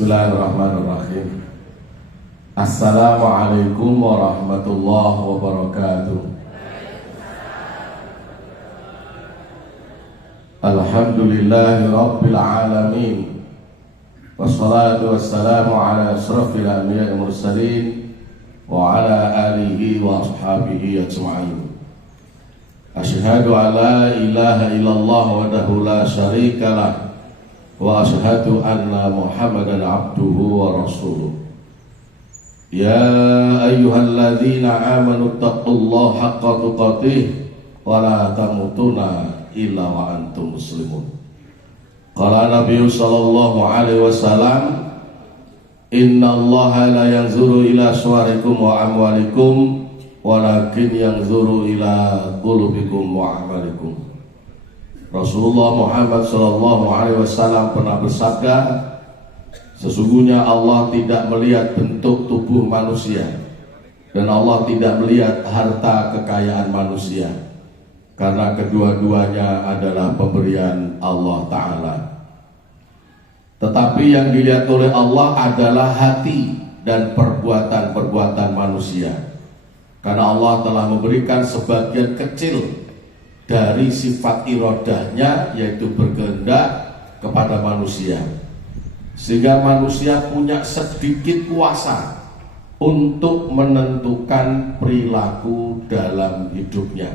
Bismillahirrahmanirrahim. Assalamualaikum warahmatullahi wabarakatuh. Alhamdulillahi rabbil alamin. Wassalatu wassalamu ala asrafil anbiya'i mursalin wa ala alihi wa ashabihi ajma'in. Asyhadu an la ilaha illallah wahdahu la syarika lah wa asyhadu anna Muhammadan abduhu wa rasuluh. Ya ayyuhalladzina amanu taqullaha haqqa tuqatih wa la tamutunna illa wa antum muslimun. Qala Nabi sallallahu alaihi wasallam, innallaha la yanzuru ila suwarikum wa amwalikum walakin yanzuru ila qulubikum wa amalikum. Rasulullah Muhammad SAW pernah bersabda, sesungguhnya Allah tidak melihat bentuk tubuh manusia dan Allah tidak melihat harta kekayaan manusia, karena kedua-duanya adalah pemberian Allah Ta'ala. Tetapi yang dilihat oleh Allah adalah hati dan perbuatan-perbuatan manusia, karena Allah telah memberikan sebagian kecil dari sifat irodahnya, yaitu berkehendak kepada manusia, sehingga manusia punya sedikit kuasa untuk menentukan perilaku dalam hidupnya.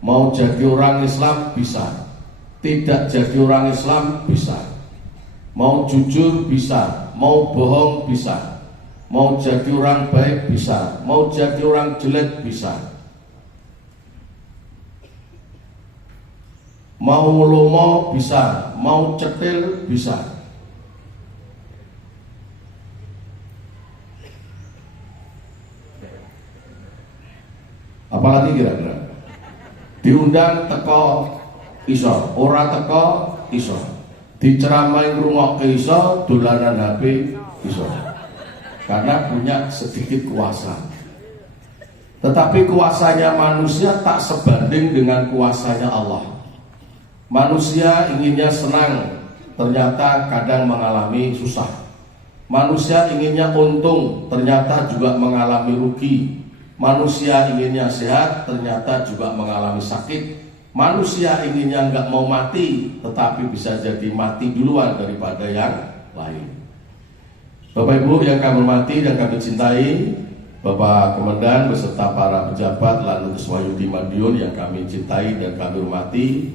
Mau jadi orang Islam bisa, tidak jadi orang Islam bisa. Mau jujur bisa, mau bohong bisa. Mau jadi orang baik bisa, mau jadi orang jelek bisa. Mau lomo bisa, mau cetil bisa. Apalagi kira-kira? Diundang teko iso, ora teko iso. Diceramai ngrungokke iso, dolanan HP iso. Karena punya sedikit kuasa. Tetapi kuasanya manusia tak sebanding dengan kuasanya Allah. Manusia inginnya senang, ternyata kadang mengalami susah. Manusia inginnya untung, ternyata juga mengalami rugi. Manusia inginnya sehat, ternyata juga mengalami sakit. Manusia inginnya nggak mau mati, tetapi bisa jadi mati duluan daripada yang lain. Bapak Ibu yang kami hormati dan kami cintai, Bapak Komandan beserta para pejabat Lanut Wahyudi Madiun yang kami cintai dan kami hormati,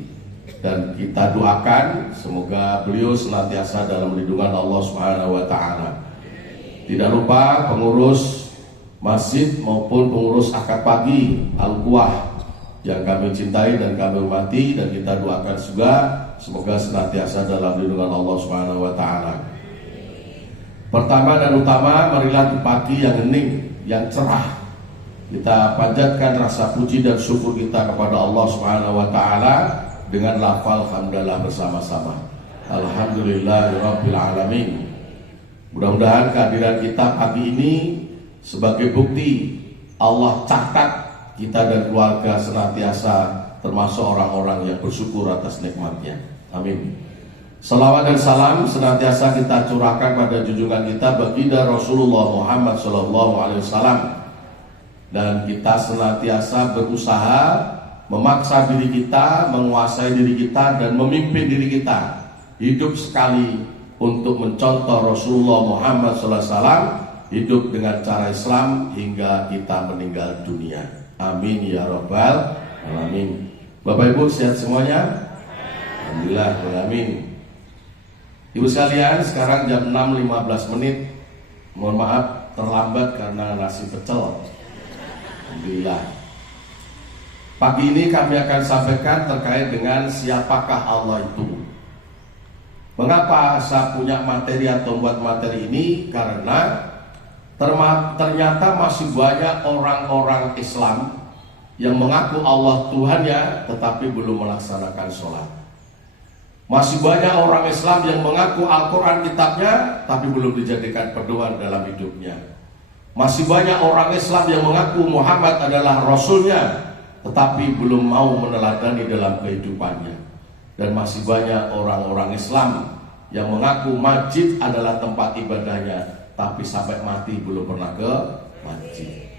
dan kita doakan semoga beliau senantiasa dalam lindungan Allah Subhanahu wa Ta'ala. Tidak lupa pengurus masjid maupun pengurus akad pagi Al-Quwah yang kami cintai dan kami hormati, dan kita doakan juga semoga senantiasa dalam lindungan Allah Subhanahu wa Ta'ala. Pertama dan utama, marilah di pagi yang hening, yang cerah, kita panjatkan rasa puji dan syukur kita kepada Allah Subhanahu wa Ta'ala dengan lafal hamdalah bersama-sama. Alhamdulillahirabbil alamin. Mudah-mudahan kehadiran kita pagi ini sebagai bukti Allah catat kita dan keluarga senantiasa termasuk orang-orang yang bersyukur atas nikmatnya. Amin. Salawat dan salam senantiasa kita curahkan pada junjungan kita baginda Rasulullah Muhammad SAW, dan kita senantiasa berusaha memaksa diri kita, menguasai diri kita, dan memimpin diri kita hidup sekali untuk mencontoh Rasulullah Muhammad SAW, hidup dengan cara Islam hingga kita meninggal dunia. Amin ya rabbal alamin. Bapak Ibu sehat semuanya? Alhamdulillah, amin. Ibu sekalian, sekarang jam 6.15. Mohon maaf terlambat karena nasi pecel. Alhamdulillah. Pagi ini kami akan sampaikan terkait dengan siapakah Allah itu. Mengapa saya punya materi atau buat materi ini? Karena ternyata masih banyak orang-orang Islam yang mengaku Allah Tuhannya tetapi belum melaksanakan sholat. Masih banyak orang Islam yang mengaku Al-Quran kitabnya tapi belum dijadikan pedoman dalam hidupnya. Masih banyak orang Islam yang mengaku Muhammad adalah Rasulnya tetapi belum mau meneladani dalam kehidupannya. Dan masih banyak orang-orang Islam yang mengaku masjid adalah tempat ibadahnya tapi sampai mati belum pernah ke masjid.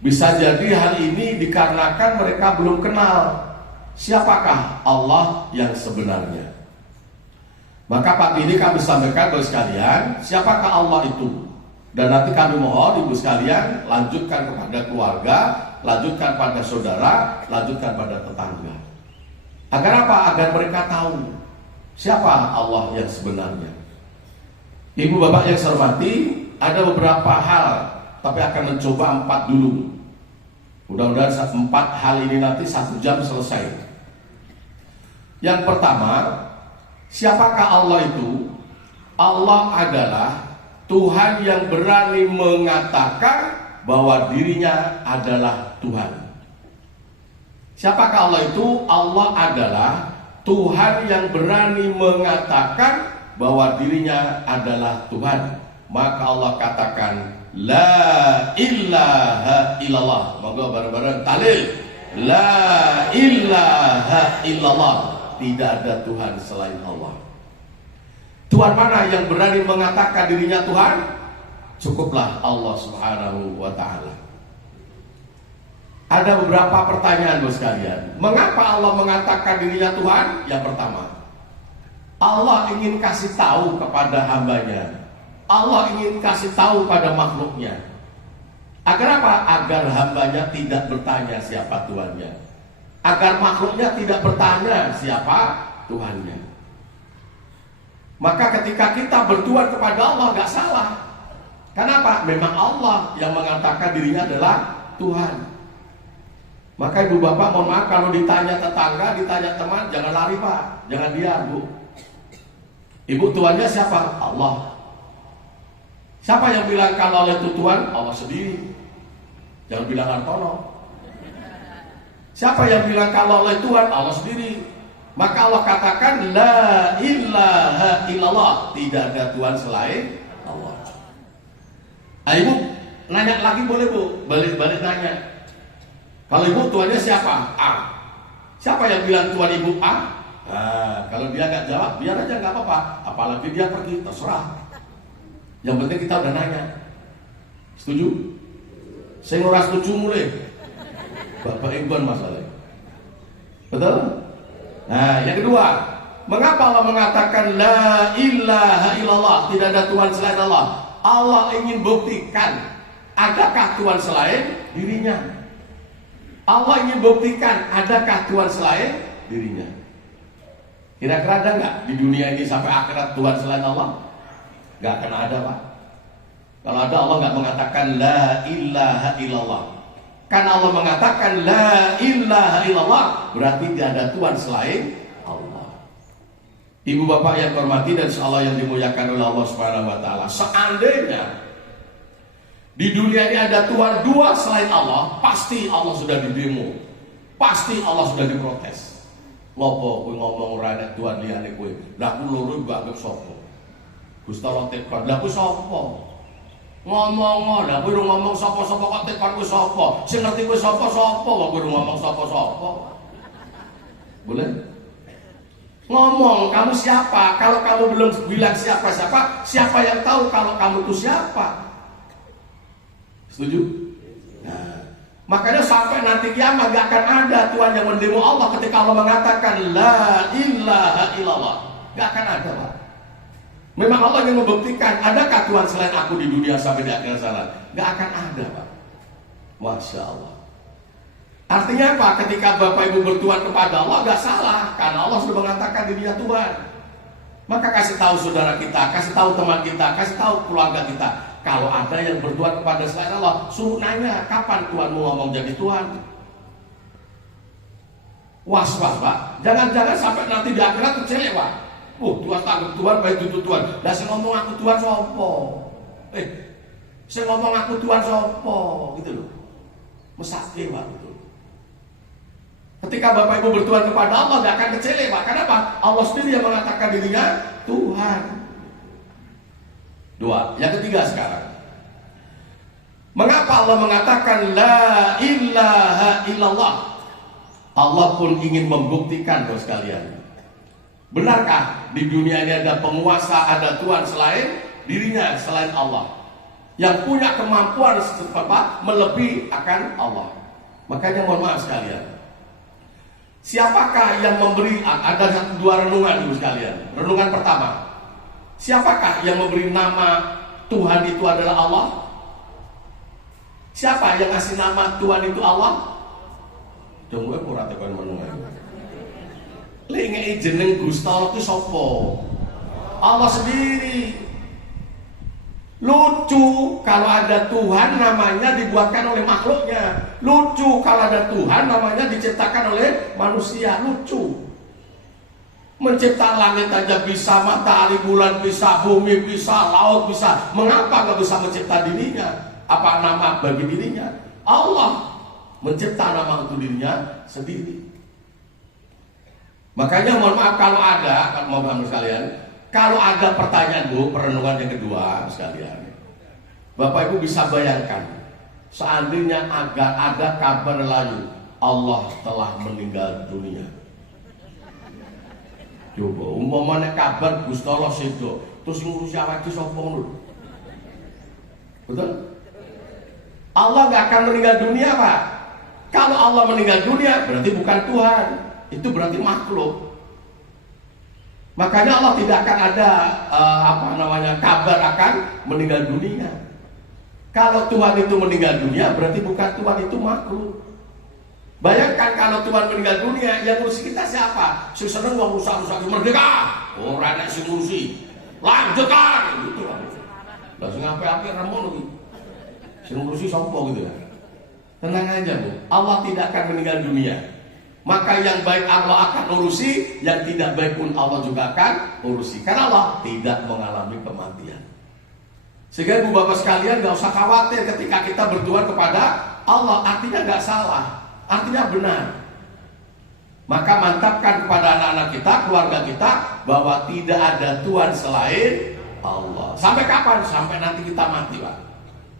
Bisa jadi hal ini dikarenakan mereka belum kenal siapakah Allah yang sebenarnya. Maka pagi ini kami sampaikan kepada sekalian, siapakah Allah itu? Dan nanti kami mohon ibu sekalian lanjutkan kepada keluarga, lanjutkan pada saudara, lanjutkan pada tetangga. Agar apa? Agar mereka tahu siapa Allah yang sebenarnya. Ibu bapak yang saya hormati, ada beberapa hal, tapi akan mencoba 4 dulu. Mudah-mudahan 4 hal ini nanti 1 jam selesai. Yang pertama, siapakah Allah itu? Allah adalah Tuhan yang berani mengatakan bahwa dirinya adalah Tuhan. Siapakah Allah itu? Allah adalah Tuhan yang berani mengatakan bahwa dirinya adalah Tuhan. Maka Allah katakan La ilaha illallah. Monggo bareng-bareng tahlil. La ilaha illallah. Tidak ada Tuhan selain Allah. Tuhan mana yang berani mengatakan dirinya Tuhan? Cukuplah Allah Subhanahu wa ta'ala. Ada beberapa pertanyaan bos sekalian. Mengapa Allah mengatakan dirinya Tuhan? Yang pertama, Allah ingin kasih tahu kepada hambanya. Allah ingin kasih tahu pada makhluknya. Agar apa? Agar hambanya tidak bertanya siapa Tuhannya. Agar makhluknya tidak bertanya siapa Tuhannya. Maka ketika kita bertuhan kepada Allah gak salah. Kenapa? Memang Allah yang mengatakan dirinya adalah Tuhan. Maka ibu bapak mohon maaf kalau ditanya tetangga, ditanya teman, jangan lari pak, jangan diam bu. Ibu Tuhannya siapa? Allah. Siapa yang bilang kalau Allah itu Tuhan? Allah sendiri. Jangan bilang Hartono. Siapa yang bilang kalau Allah itu Tuhan? Allah sendiri. Maka Allah katakan La ilaha illallah. Tidak ada Tuhan selain Allah. Ibu nanya lagi boleh bu? Balik-balik nanya. Kalau ibu tuannya siapa? A. Siapa yang bilang tuan ibu A? Nah, kalau dia nggak jawab, biar aja nggak apa-apa. Apalagi dia pergi, terserah. Yang penting kita udah nanya. Setuju? Saya ngurus setuju mulai. Bapak ibu masalah. Betul? Nah, yang kedua, mengapa Allah mengatakan La ilaha illallah? Tidak ada Tuhan selain Allah. Allah ingin buktikan, adakah Tuhan selain dirinya? Allah ingin buktikan adakah Tuhan selain dirinya. Kira-kira ada nggak di dunia ini sampai akhirat Tuhan selain Allah? Nggak akan ada pak. Kalau ada Allah nggak mengatakan La ilaha illallah. Karena Allah mengatakan La ilaha illallah berarti tidak ada Tuhan selain Allah. Ibu bapak yang hormati dan insyaallah yang dimuliakan oleh Allah Subhanahu wa ta'ala, seandainya di dunia ini ada Tuhan 2 selain Allah, pasti Allah sudah didemo, pasti Allah sudah diprotes. Lopo kowe ngomong ora nek Tuhan liyane kowe. Lah aku loro mbak anggap sapa? Gusti Allah tekon. Lah kowe sapa? Ngomong lah kowe ngomong sapa-sapa kok tekon kowe sapa? Sing ngerti kowe sapa-sapa kok kowe ngomong sapa-sapa. Boleh? Ngomong kamu siapa? Kalau kamu belum bilang siapa-siapa, siapa yang tahu kalau kamu itu siapa? Setuju? Nah, makanya sampai nanti kiamat gak akan ada Tuhan yang mendemo Allah ketika Allah mengatakan La ilaha illallah. Gak akan ada pak. Memang Allah ingin membuktikan adakah Tuhan selain aku di dunia sampai di akhir zaman? Gak akan ada pak. Masya Allah. Artinya apa? Ketika bapak ibu bertuhan kepada Allah gak salah, karena Allah sudah mengatakan dirinya Tuhan. Maka kasih tahu saudara kita, kasih tahu teman kita, kasih tahu keluarga kita. Kalau ada yang bertuhan kepada selain Allah, suruh nanya kapan Tuhan mau ngomong jadi Tuhan. Was-was pak, jangan-jangan sampai nanti di akhirat kecewa. Tuhan tanggap Tuhan baik itu Tuhan. Lah sing ngomong aku Tuhan sapa? Sing ngomong aku Tuhan sapa? Gitu loh. Mesake Pak itu. Ketika Bapak Ibu bertuhan kepada Allah tidak akan kecele Pak. Kenapa? Allah sendiri yang mengatakan dirinya Tuhan. Dua. Yang ketiga sekarang. Mengapa Allah mengatakan la ilaha illallah? Allah pun ingin membuktikan bos sekalian. Benarkah di dunia ini ada penguasa, ada Tuhan selain dirinya, selain Allah, yang punya kemampuan melebihi akan Allah? Makanya mohon maaf sekalian, siapakah yang memberi? Ada dua renungan ibu sekalian. Renungan pertama, siapakah yang memberi nama Tuhan itu adalah Allah? Siapa yang kasih nama Tuhan itu Allah? Jongwe ora tekan menungan. Lengei jeneng Gusti Allah itu sapa? Allah sendiri. Lucu kalau ada Tuhan namanya dibuatkan oleh makhluknya. Lucu kalau ada Tuhan namanya diciptakan oleh manusia. Lucu. Mencipta langit aja bisa, matahari, bulan bisa, bumi bisa, laut bisa. Mengapa nggak bisa mencipta dirinya? Apa nama bagi dirinya? Allah mencipta nama untuk dirinya sendiri. Makanya mohon maaf kalau ada, mohon maaf sekalian, kalau ada pertanyaan Bu, perenungan yang kedua sekalian, Bapak Ibu bisa bayangkan, seandainya ada kabar lain Allah telah meninggal dunia. Coba umpamanya kabar Gusti Allah sedo, terus ngurusi awake dhewe sapa ngono? Betul? Allah nggak akan meninggal dunia Pak. Kalau Allah meninggal dunia berarti bukan Tuhan, itu berarti makhluk. Makanya Allah tidak akan ada kabar akan meninggal dunia. Kalau Tuhan itu meninggal dunia berarti bukan Tuhan, itu makhluk. Bayangkan kalau Tuhan meninggal dunia, yang ngurusi kita siapa? Sing seneng wong rusak-rusak merdeka. Ora nek sing ngurusi. Lanjutkan gitu. Lah sing apik-apik remono iki. Sing ngurusi sapa gitu ya. Tenang aja Bu, Allah tidak akan meninggal dunia. Maka yang baik Allah akan urusi, yang tidak baik pun Allah juga akan urusi. Karena Allah tidak mengalami kematian. Sehingga Ibu Bapak sekalian gak usah khawatir ketika kita berdoa kepada Allah. Artinya gak salah, artinya benar. Maka mantapkan kepada anak-anak kita, keluarga kita, bahwa tidak ada Tuhan selain Allah. Sampai kapan? Sampai nanti kita mati Pak.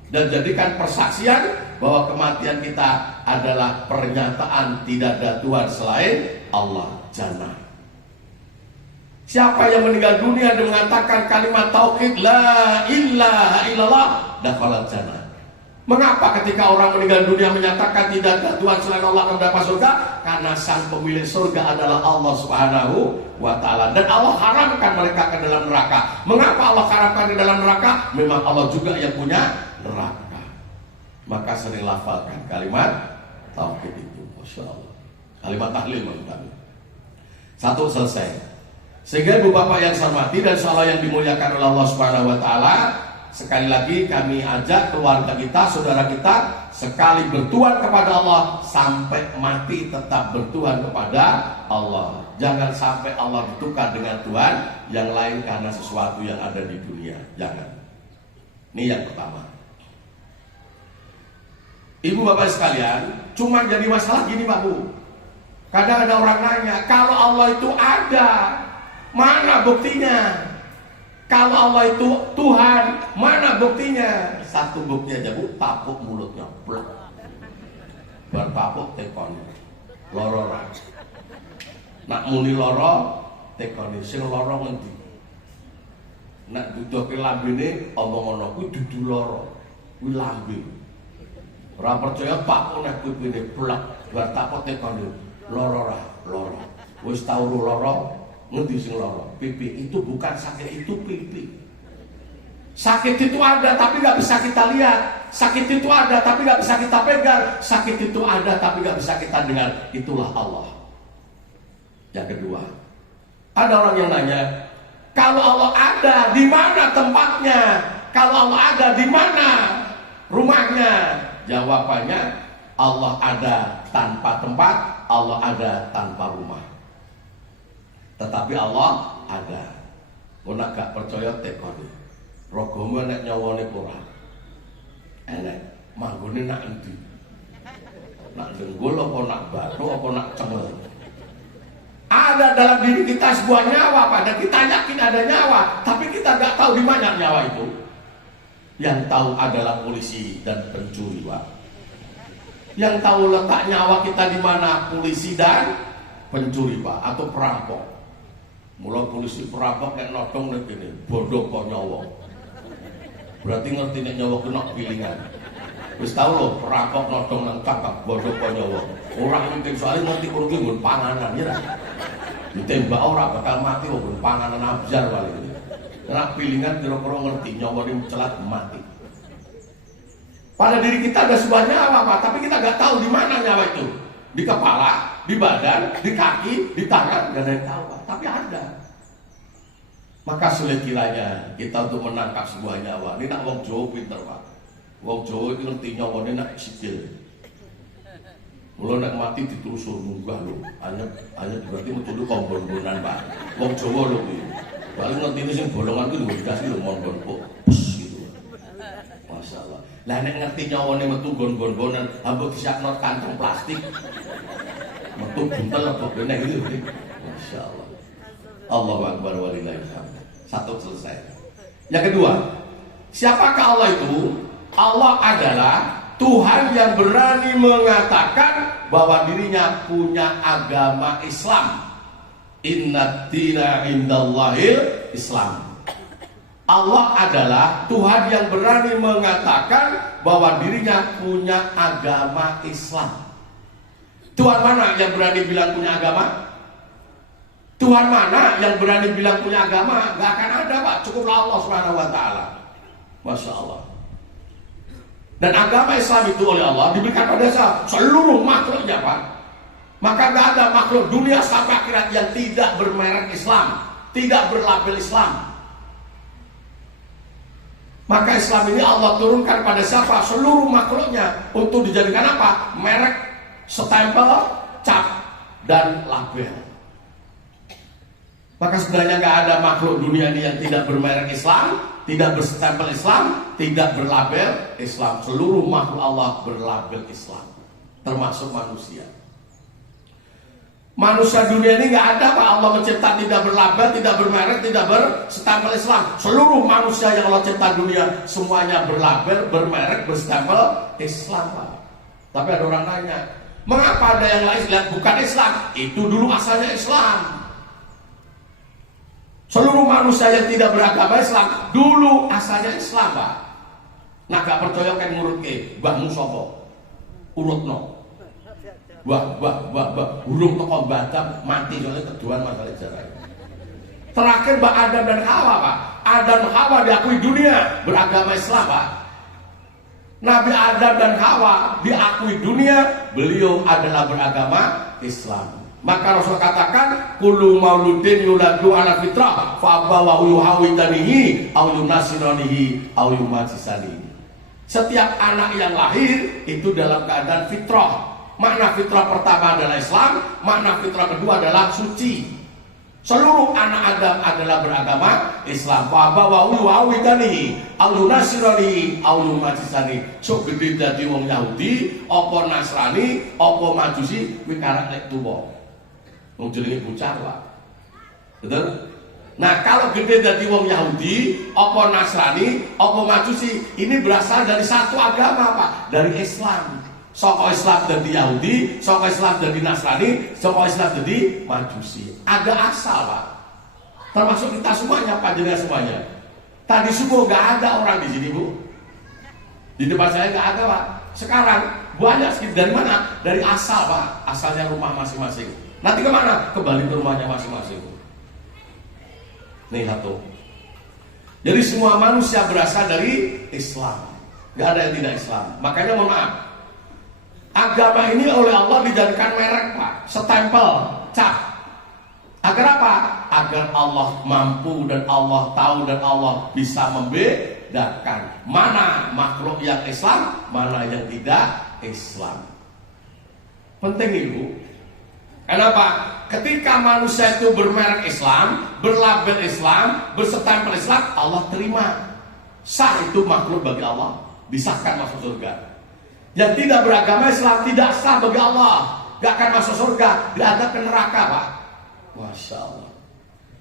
Dan jadikan persaksian bahwa kematian kita adalah pernyataan tidak ada Tuhan selain Allah. Jannah. Siapa yang meninggal dunia dan mengatakan kalimat tauhid la ilaha illallah, dakhala jannah. Mengapa ketika orang meninggal dunia menyatakan tidak ada Tuhan selain Allah akan mendapat surga? Karena sang pemilik surga adalah Allah Subhanahu wa ta'ala. Dan Allah haramkan mereka ke dalam neraka. Mengapa Allah haramkan ke dalam neraka? Memang Allah juga yang punya neraka. Maka sering lafalkan kalimat tauhid itu. Masya Allah. Kalimat tahlil maksudnya. Satu selesai. Sehingga Ibu Bapak yang saya hormati dan insyaallah yang dimuliakan oleh Allah Subhanahu wa ta'ala, sekali lagi kami ajak keluarga kita, saudara kita, sekali bertuhan kepada Allah sampai mati tetap bertuhan kepada Allah. Jangan sampai Allah ditukar dengan Tuhan yang lain karena sesuatu yang ada di dunia. Jangan. Ini yang pertama. Ibu Bapak sekalian, cuma jadi masalah gini Pak Bu. Kadang ada orang nanya, kalau Allah itu ada, mana buktinya? Kalau Allah itu Tuhan, mana buktinya? Satu bukti aja Bu, tapuk mulutnya, blok. Bertapuk tekon, loro. Nak muni loro, tekon sing loro ngendi? Nak duduke lambene omong ngono kuwi dudu loro, kuwi lambe. Ora percaya Pak nek kupine blok, bertapuk tekon loro. Wis tau loro. Ngerti sing loro, pipi itu bukan sakit, itu pipi. Sakit itu ada tapi gak bisa kita lihat. Sakit itu ada tapi gak bisa kita pegang. Sakit itu ada tapi gak bisa kita dengar. Itulah Allah. Yang kedua, ada orang yang nanya, kalau Allah ada, di mana tempatnya? Kalau Allah ada, di mana rumahnya? Jawabannya, Allah ada tanpa tempat, Allah ada tanpa rumah. Tetapi Allah ada. Kau nak gak percaya tekoni. Rogomu nek nyawane ora. Enek manggone nak endi? Nak denggul apa nak batu apa nak cengel? Ada dalam diri kita sebuah nyawa, Pak, dan kita yakin ada nyawa, tapi kita gak tahu di mana nyawa itu. Yang tahu adalah polisi dan pencuri, Pak. Yang tahu letak nyawa kita di mana polisi dan pencuri, Pak, atau perampok. Mulai polisi perampok kayak nodong nek ini, bodoh kok nyawa. Berarti ngerti nek nyawa kena pilingan. Wis tau lho perampok nodong nang kakak bodoh kok nyawa. Ora mungkin soalnya ngerti kono ki nggon panganan ya. Ditembak ora bakal mati kok nggon panganan abjar wali. Nek pilingan kira-kira ngerti nyawa ini celat mati. Pada diri kita ada sebuah nyawa, Pak, tapi kita gak tahu di mana nyawa itu. Di kepala, di badan, di kaki, di tangan, gak ada yang tahu, Pak. Tapi ada. Maka sulit kiranya kita untuk menangkap sebuah nyawa. Ini nak wong Jawa pinter, Pak. Wong Jawa itu ngerti nyawa ini nak sikil. Mulai nak mati ditelusur munggah lho. Hanya berarti metu kombon-kombonan, Pak. Wong Jawa lho iki. Paling ngerti ini sing bolongan itu dikasih lho mon-mon kok. Gitu. Masyaallah. Lah nek ngerti nyawane metu gon-gon-gonan, ambek disakno kantong plastik. Metu buntel apa kene iki. Masyaallah. Allahu akbar walillahil hamd. Satu selesai. Yang kedua, siapakah Allah itu? Allah adalah Tuhan yang berani mengatakan bahwa dirinya punya agama Islam. Inna dina indallahil Islam. Allah adalah Tuhan yang berani mengatakan bahwa dirinya punya agama Islam. Tuhan mana yang berani bilang punya agama? Tuhan mana yang berani bilang punya agama? Gak akan ada, Pak. Cukuplah Allah Subhanahu wa taala. Masya Allah. Dan agama Islam itu oleh Allah diberikan pada seluruh makhluknya, Pak. Maka gak ada makhluk dunia sampai akhirat yang tidak bermerek Islam, tidak berlabel Islam. Maka Islam ini Allah turunkan pada siapa? Seluruh makhluknya untuk dijadikan apa? Merek, stempel, cap, dan label. Maka sebenarnya nggak ada makhluk dunia ini yang tidak bermerek Islam, tidak berstempel Islam, tidak berlabel Islam. Seluruh makhluk Allah berlabel Islam, termasuk manusia. Manusia dunia ini nggak ada, Pak. Allah mencipta tidak berlabel, tidak bermerek, tidak berstempel Islam. Seluruh manusia yang Allah cipta dunia semuanya berlabel, bermerek, berstempel Islam, Pak. Tapi ada orang nanya, mengapa ada yang lain bukan Islam? Itu dulu asalnya Islam. Seluruh manusia yang tidak beragama Islam dulu asalnya Islam, Pak. Nah gak percaya kan ngurut ke mbahmu sapa? Urutno. Wah, burung toko batam mati soalnya keduan masalah jarak. Terakhir Mbak Adam dan Hawa, Pak. Adam dan Hawa diakui dunia beragama Islam, Pak. Nabi Adam dan Hawa diakui dunia, beliau adalah beragama Islam. Maka Rasul katakan, kullu mauludin yuladu ala fitrah, fa abawahu yuhawidanihi aw yunasiranihi aw yumajisanihi. Setiap anak yang lahir itu dalam keadaan fitrah. Makna fitrah pertama adalah Islam, makna fitrah kedua adalah suci. Seluruh anak Adam adalah beragama Islam. Fa abawahu yuhawidanihi aw yunasiranihi aw yumajisanihi. Sok gede dadi wong Yahudi, apa Nasrani, apa Majusi, kuwi karek nek tuwa. Wong jenenge bocah, Pak. Betul? Nah, kalau gede dari wong Yahudi, apa Nasrani, apa Majusi, ini berasal dari satu agama, Pak, dari Islam. Soko Islam dari Yahudi, soko Islam dari Nasrani, soko Islam dari Majusi. Ada asal, Pak. Termasuk kita semuanya, Pak, jenengan semuanya. Tadi subuh nggak ada orang di sini, Bu. Di depan saya nggak ada, Pak. Sekarang banyak sekitar dari mana? Dari asal, Pak. Asalnya rumah masing-masing. Nanti kemana? Kembali ke rumahnya masing-masing. Nih satu. Jadi semua manusia berasal dari Islam. Gak ada yang tidak Islam. Makanya mohon maaf, agama ini oleh Allah dijadikan merek, Pak, stempel, cap. Agar apa? Agar Allah mampu dan Allah tahu dan Allah bisa membedakan mana makhluk yang Islam, mana yang tidak Islam. Penting, Ibu. Kenapa? Ketika manusia itu bermerek Islam, berlabel Islam, berstempel Islam, Allah terima. Sah itu makhluk bagi Allah, disahkan masuk surga. Yang tidak beragama Islam tidak sah bagi Allah, gak akan masuk surga, diadab ke neraka, Pak. Masya Allah.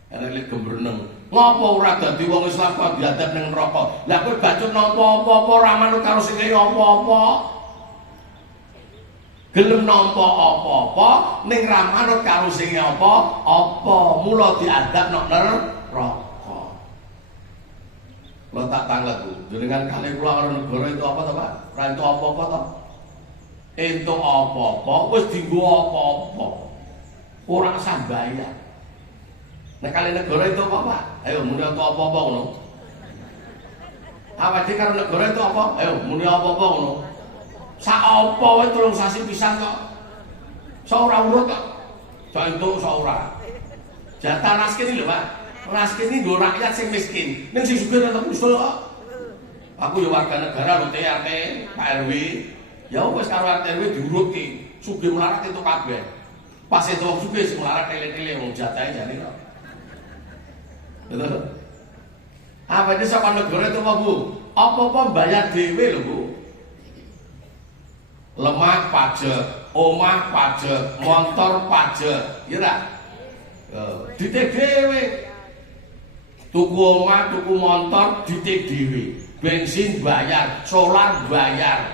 Enak lihat gembreng. Ngopo ora dadi wong Islam kok diadab ning neraka. Lah kowe bacut nampa apa-apa ora manut karo sing apa-apa. Gelem nampa apa-apa ning ra manut karo sing apa-apa. Mula diadab nang neraka. Lo tak tanglet Bu, jenengan kali kula karo negara itu apa to, Pak? Ra itu apa-apa to? Itu apa-apa wis dienggo apa-apa. Ora usah bayar. Nek kali negara itu apa, Pak? Ayo muni apa-apa ngono. Awake karo negara itu apa? Ayo muni apa-apa ngono. Sak apa wae tulung sasi pisan kok. Sak ora urut kok. Sak entuk sak ora. Jatah miskin lho, Pak. Miskin iki nggo rakyat sing miskin. Ning sing sugih tetep usul kok. Aku ya warga negara lho TRT, Pak RW. Ya wis karo RT RW diurutke. Sugih melarat itu kabeh. Pas itu wong sugih sing melarat tele-tele wong jatahe jane kok. Betul? Apa itu saka negara itu apa, Bu? Apa-apa bayar dhewe lho, Bu. Lemah pajak, omah pajak, motor pajak, ya ora? Ditik dhewe. Tuku omah, tuku motor ditik dhewe. Bensin bayar, solar bayar.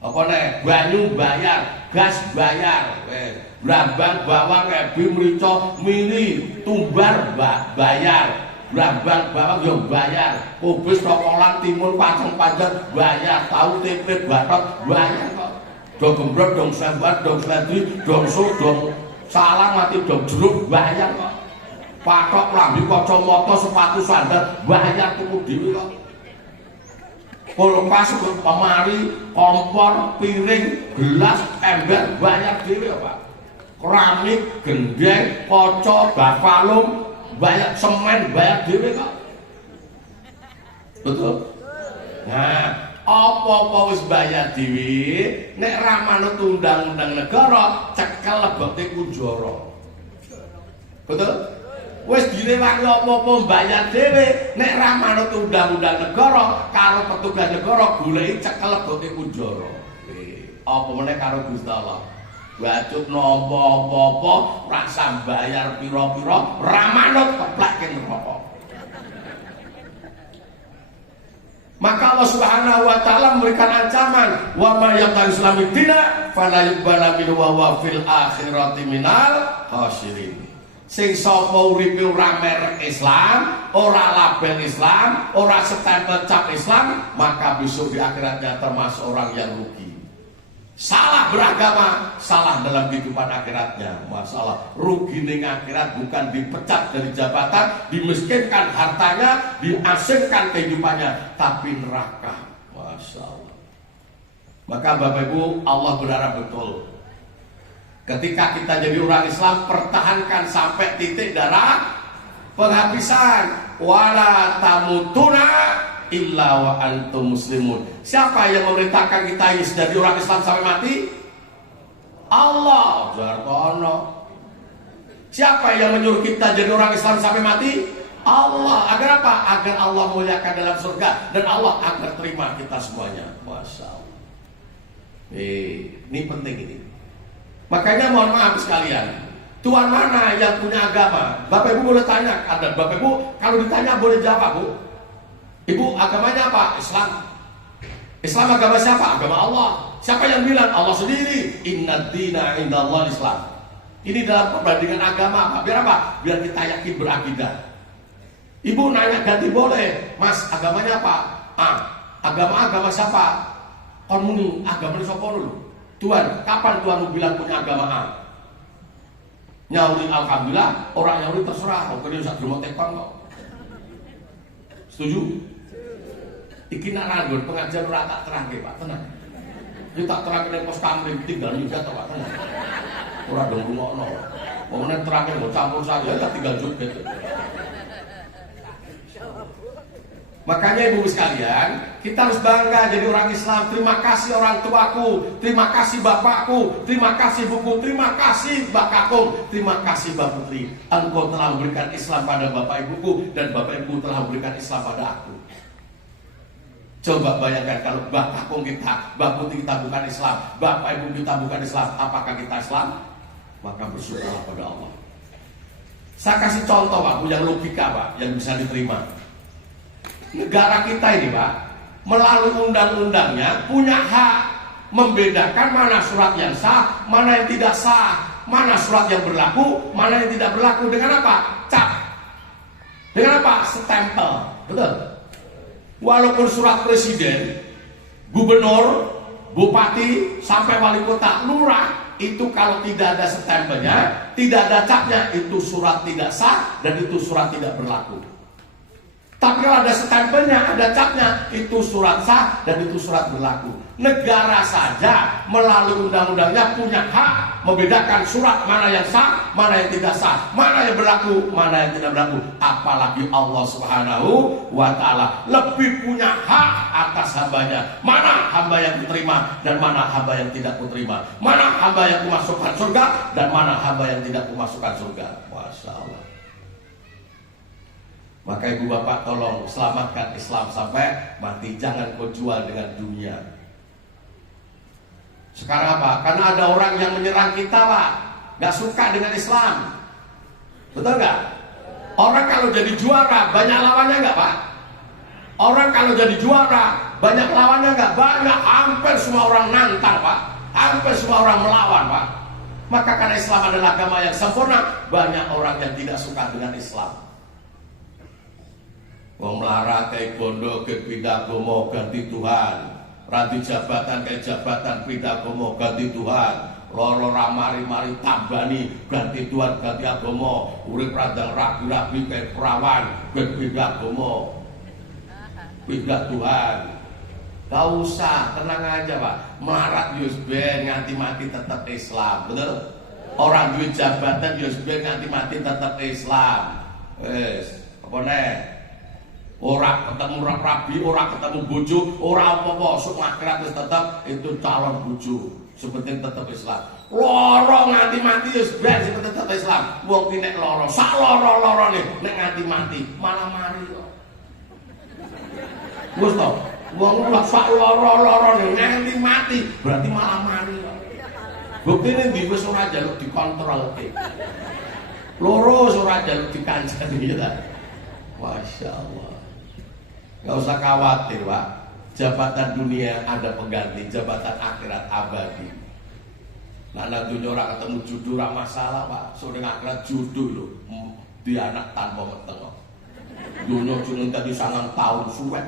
Apa nek banyu bayar, gas bayar. Brambang bawang ebi mrica mini tumbar bayar. Brambang bawang yo bayar. Kubis tokolan timun pacang panjang bayar. Tahu tempe batok bayar kok. Dong gembrot, dong sambat, dong seledri, dong sok, dong salang mati, dong jeruk bayar kok. Patok lambi kacamata sepatu sandal bayar tuku dhewe kok. Kulkas lemari, kompor, piring, gelas, ember bayar dhewe Pak. Keramik, gendeng, kaca, bafalum bayar, semen bayar dhewe kok. Betul? Nah, apa-apa wis bayar dhewe, nek ra manut undang-undang negara cekel lebote kunjara. Betul? Wis dilewati apa-apa bayar dhewe, nek ra manut undang-undang negara karo petugas negara goleki cekel lebote kunjara. Apa meneh karo Gusti Allah. Bacut nampa apa-apa ra sambayar pira-pira ra manut kepleke neraka. Maka Allah Subhanahu wa taala memberikan ancaman, wa may yaqul islami dina fala yuqbala minhu wa huwa fil akhirati minal khasirin. Sing sapa uripe ora merek Islam, ora label Islam, ora stempel cap Islam, maka besok di akhiratnya termasuk orang yang rugi. Salah beragama, salah dalam kehidupan akhiratnya. Masalah rugi ning akhirat bukan dipecat dari jabatan, dimiskinkan hartanya, diasingkan kehidupannya, tapi neraka. Masya Allah. Maka Bapak Ibu, Allah berharap betul. Ketika kita jadi orang Islam, pertahankan sampai titik darah penghabisan. Wala tamutuna illa wa antum muslimun. Siapa yang memerintahkan kita jadi orang Islam sampai mati? Allah. Jarkono. Siapa yang menyuruh kita jadi orang Islam sampai mati? Allah. Agar apa? Agar Allah muliakan dalam surga dan Allah agar terima kita semuanya. Masya Allah. Ini penting ini. Makanya mohon maaf sekalian, Tuhan mana yang punya agama? Bapak Ibu boleh tanya, ada Bapak Ibu kalau ditanya boleh jawab Bu. Ibu agamanya apa? Islam. Islam agama siapa? Agama Allah. Siapa yang bilang? Allah sendiri. Inna dina indallah Islam. Ini dalam perbandingan agama apa? Biar apa? Biar kita yakin berakidah. Ibu nanya ganti boleh. Mas agamanya apa? Agama siapa? Konmuni agamanya siapa dulu? Tuhan, kapan Tuhan bilang punya agama A? Nyauri alhamdulillah, orang nyauri terserah. Kok dia usah terima tekon kok. Setuju? Iki nak ragu pengajian ora tak terangke Pak, tenang. Iki tak terangke ning pos kamling tinggal juga to Pak, tenang. Ora dong rungokno. Wong nek terangke mbok campur saja tak tinggal joget. Makanya ibu sekalian, kita harus bangga jadi orang Islam. Terima kasih orang tuaku, terima kasih bapakku, terima kasih buku, terima kasih Mbak Kakung, terima kasih Mbak Putri. Engkau telah memberikan Islam pada bapak ibuku dan bapak ibu telah memberikan Islam pada aku. Coba bayangkan kalau Mbak Kakung kita, Mbak Putri kita bukan Islam, bapak ibu kita bukan Islam, apakah kita Islam? Maka bersyukurlah pada Allah. Saya kasih contoh Pak, yang logika Pak, yang bisa diterima. Negara kita ini Pak, melalui undang-undangnya punya hak membedakan mana surat yang sah, mana yang tidak sah, mana surat yang berlaku, mana yang tidak berlaku. Dengan apa? Cap. Dengan apa? Stempel. Betul. Walaupun surat presiden, gubernur, bupati, sampai wali kota, lurah, itu kalau tidak ada stempelnya, tidak ada capnya, itu surat tidak sah dan itu surat tidak berlaku. Tapi kalau ada stempelnya, ada capnya, itu surat sah dan itu surat berlaku. Negara saja melalui undang-undangnya punya hak membedakan surat mana yang sah, mana yang tidak sah, mana yang berlaku, mana yang tidak berlaku. Apalagi Allah Subhanahu wa Ta'ala lebih punya hak atas hambanya. Mana hamba yang kuterima dan mana hamba yang tidak kuterima. Mana hamba yang kumasukkan surga dan mana hamba yang tidak kumasukkan surga. Masya Allah. Maka ibu bapak tolong selamatkan Islam sampai mati. Jangan kau jual dengan dunia. Sekarang apa? Karena ada orang yang menyerang kita Pak, gak suka dengan Islam. Betul gak? Orang kalau jadi juara banyak lawannya gak Pak? Orang kalau jadi juara banyak lawannya gak? Banyak, hampir semua orang nantang Pak. Hampir semua orang melawan Pak. Maka karena Islam adalah agama yang sempurna, banyak orang yang tidak suka dengan Islam. Wong melarat kayak bondo ke pindah agama ganti Tuhan, ranti jabatan kayak jabatan pindah agama ganti Tuhan, loro ramari-mari tambani ganti Tuhan ganti agama, urip radang rabi-rabi kayak perawan pindah agama pindah Tuhan. Gak usah, tenang aja Pak. Melarat yus ben nganti mati tetap Islam, betul? Orang duit jabatan yus ben nganti mati tetap Islam. Apa nih? Orang ketemu rabi, orang ketemu bojo, orang apa-apa, sok akhirat tetap itu calon bojo. Sepenting tetap Islam. Loro nganti mati wis ben sepenting tetap Islam. Wong ki nek loro, sak loro-lorone nek nganti mati malah mari kok. Wis to, wong sak loro-lorone nganti mati berarti malah mari kok. Buktine ndi wis ora njaluk dikontrol ke. Loro ora njaluk dikancani ya ta. Masya Allah. Gak usah khawatir Pak, jabatan dunia ada pengganti, jabatan akhirat abadi. Nah dunia orang ketemu judul orang masalah Pak, sore akhirat judul loh, dia anak tanpa meteng. Dunia cuma tadi sangat tahun suwek,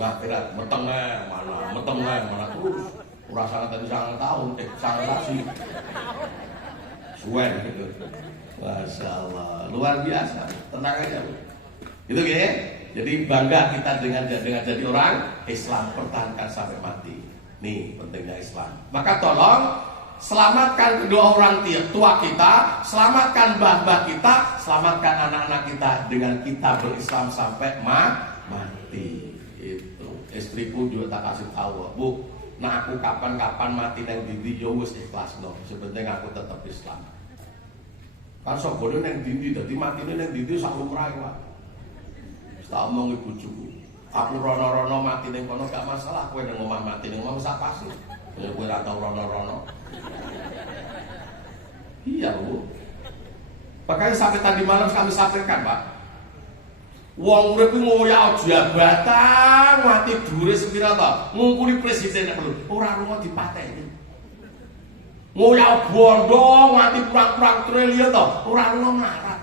akhirat metengnya mana terus, orang sangat tadi sangat tahun, sangat kasih, suwek gitu. Masya Allah, luar biasa, tenang aja Bu. Gitu ya. Jadi bangga kita dengan jadi orang Islam, pertahankan sampai mati. Nih pentingnya Islam. Maka tolong selamatkan kedua orang tua kita, selamatkan mbah-mbah kita, selamatkan anak-anak kita dengan kita berislam sampai mati. Itu istriku juga tak kasih tahu, Bu, nah aku kapan-kapan mati nang dindi yo wis ikhlas no. Sebenarnya aku tetap Islam. Kan sok bodoh nang dindi, dadi matine nang dindi sak lumrahe Pak. Tak omong ibu bojoku. Aku rono-rono mati ning kono gak masalah, kowe nang omah mati ning omah sak pasti. Ya kowe ora tau rono-rono. Iya, Bu. Makanya sampai tadi malam kami sampaikan, Pak. Wong urip ku ngoyak jabatan, mati dure sepira ta? Ngungkuli presiden nek perlu. Ora lunga dipateni. Ngoyak bondo, mati purang-purang triliun ta? Ora lunga melarat.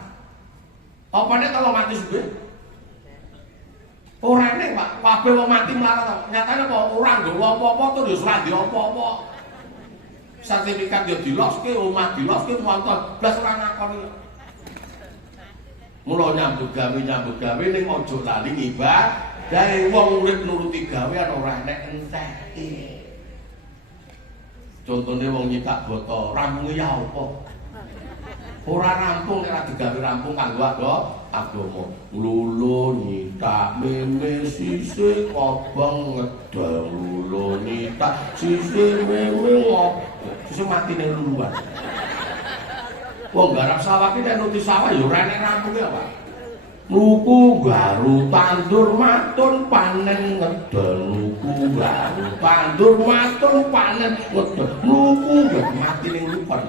Apa nek kalau mati suwe? Orang ini Pak, kabeh wong mati melarat. Nyatane kok orang nggawa apa-apa terus ora ndek apa-apa. Sertifikat yo diloske, omah diloske, montor blas ora ngakoni. Mula nyambut gawe ning aja lali ngibadah. Wong urip nuruti gawean ora enek enteke. Contone wong nyikak boto, rampunge ya apa? Ora rampung nek ora digawe rampung kanggo agama. Lulu nyita meme sisih kobong ngedang lulu nyita sisih meme ngobong. Sesuk mati ning luluan. Wong garap sawah ki nek nuti sawah ya ora enek rampunge apa. Nuku garu tandur matun panen ngedang nuku garu tandur matun panen ngedang nuku mati ning luluan.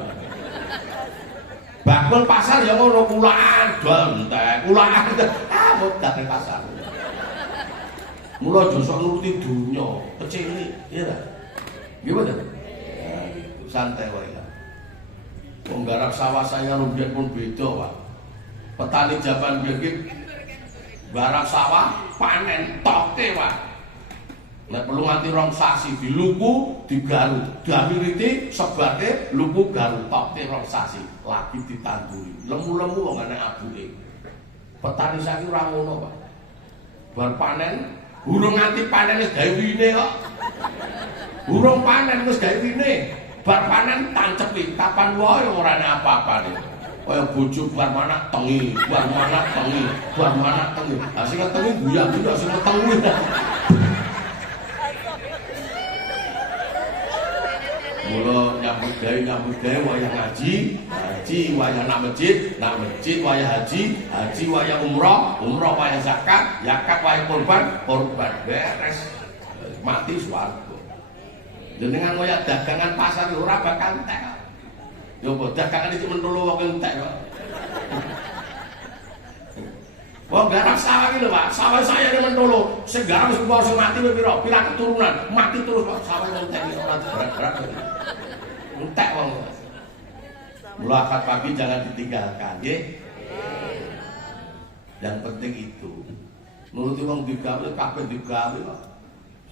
Bakul pasar ya ngono kulaan entek, kulaan modat ning pasar. Mula aja sok nuruti dunya, kecili, iya ta? Nggih mboten? Santai wae lah. Wong garap sawah saya rubiyen pun beda, Pak. Petani jaman biyen garap sawah panen toke, Pak. Nek perlu nganti rong sasi diluku, digaru, gamiriti sebate luku garu toke rong sasi. Lagi ditanduri, lemu-lemu wong ana abuke. Petani saiki ora ngono, Pak. Bar panen, urung nganti panen wis gawe wine kok. Urung panen wis gawe wine. Bar panen tancepi, kapan wae ora ana apa-apane. Kaya bojo bar manak tengi, bar manak tengi, bar manak tengi. Lah sing tengi guyak-guyak sing tengi. Mula nyambut gawe wayah ngaji, wayah nak masjid, wayah haji, wayah umrah, wayah zakat, wayah kurban, beres. Mati swarga. Jenengan wayah dagangan pasar ora bakal entek. Yo mbok dagangan iki mentolo wong entek kok. Wong garap sawah iki lho, Pak. Sawah saya ini mentolo. Sing garap sing mati pira? Pira keturunan? Mati terus kok sawah entek ora berat-berat. Entek wong. Mula akad pagi jangan ditinggalkan, nggih. Yang penting itu. Nuruti wong digawe kabeh digawe kok.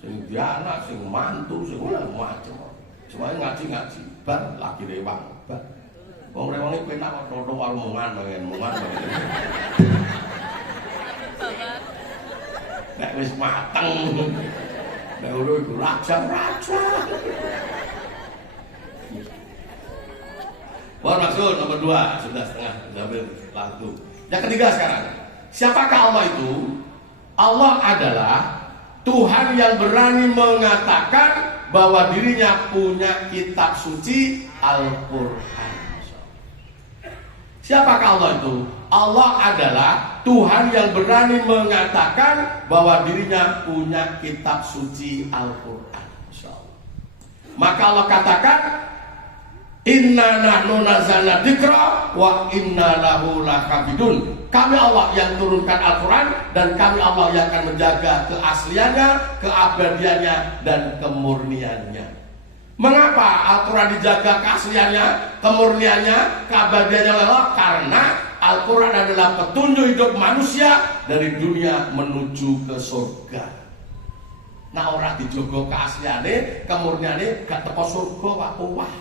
Sing dianak, sing mantu, sing macam. Semuanya ngaji-ngaji, bar lagi rewang. Wong rewange penak kok toto karo mungan. Nek wis mateng. Nek ora iku raja. Wah, maksud nomor 2 sudah setengah sampai waktu. Yang ketiga sekarang, siapakah Allah itu? Allah adalah Tuhan yang berani mengatakan bahwa dirinya punya kitab suci Al-Quran. Siapakah Allah itu? Allah adalah Tuhan yang berani mengatakan bahwa dirinya punya kitab suci Al-Quran. Maka Allah katakan, Inna nahnu nazzalna dzikra wa inna lahu lakabidun. Kami Allah yang turunkan Al-Quran dan kami Allah yang akan menjaga keasliannya, keabadiannya dan kemurniannya. Mengapa Al-Quran dijaga keasliannya, kemurniannya, keabadiannya Allah? Karena Al-Quran adalah petunjuk hidup manusia dari dunia menuju ke surga. Nah, orang dijogo keasliannya, kemurniannya gak teko surga, Pak. Wah.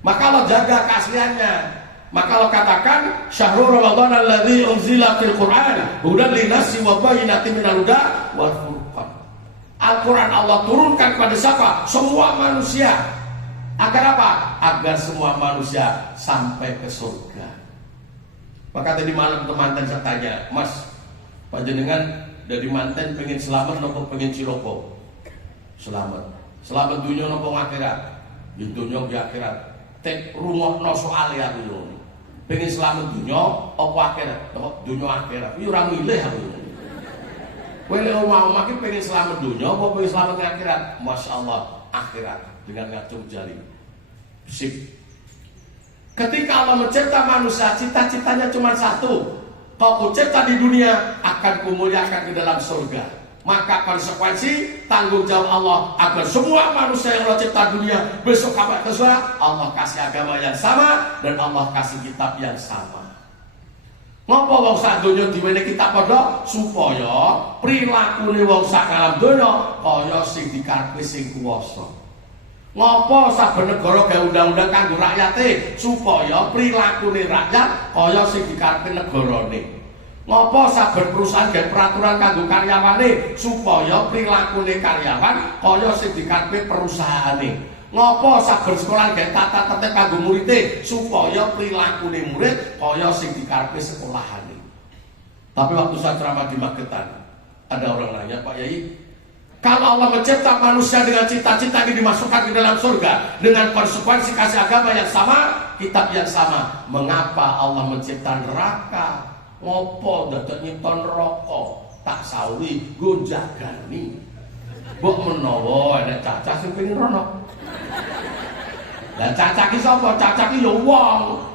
Maka Allah jaga keasliannya. Maka Allah katakan Syahrul Ramadan alladzi unzila fil Qur'an hudan linnasi wa bayyinatin minal huda wal furqan. Al-Quran Allah turunkan pada siapa? Semua manusia. Agar apa? Agar semua manusia sampai ke surga. Maka tadi malam teman-teman saya tanya, Mas, panjenengan dari manten pengen selamat nopo pengen ciloko? Selamat. Selamat dunia nopo akhirat? Di dunia di akhirat. Tek rungokno soal ya aku. Pengen selamat dunia apa akhirat? Dunia akhirat. Iki ora milih aku. Kowe lek omah iki pengen selamat dunia apa pengen selamat akhirat? Masyaallah, akhirat dengan ngacung jari. Sip. Ketika Allah mencipta manusia, cita-citanya cuma satu. Kau kucipta di dunia akan kumuliakan ke dalam surga. Maka konsekuensi tanggung jawab Allah agar semua manusia yang Allah cipta dunia besok kapan ke surga, Allah kasih agama yang sama dan Allah kasih kitab yang sama. Ngapa wong sak donya diwenehi kitab padha supaya prilakune wong sak alam donya kaya sing dikarepe sing kuwasa. Ngapa saben negara gawe undang-undang kanggo rakyate supaya prilakune rakyat kaya sing dikarepe negarane. Ngopo saben perusahaan gawe peraturan kanggo karyawane supaya prilakune karyawan kaya sing dikarepe perusahaane. Ngopo saben sekolah gawe tata tertib kanggo muridé supaya prilakune murid kaya sing dikarepe sekolahane. Tapi waktu saya ceramah di Magetan, ada orang nanya, "Pak Yai, kalau Allah mencipta manusia dengan cita-cita yang dimasukkan ke dalam surga dengan konsekuensi kasih agama yang sama, kitab yang sama, mengapa Allah mencipta neraka? Ngopo dadak nyipta neraka? Tak sawi gonjagani. Mbok menawa enek cacah sing pengin rono. Lah cacah ki sapa? Cacah ki ya wong.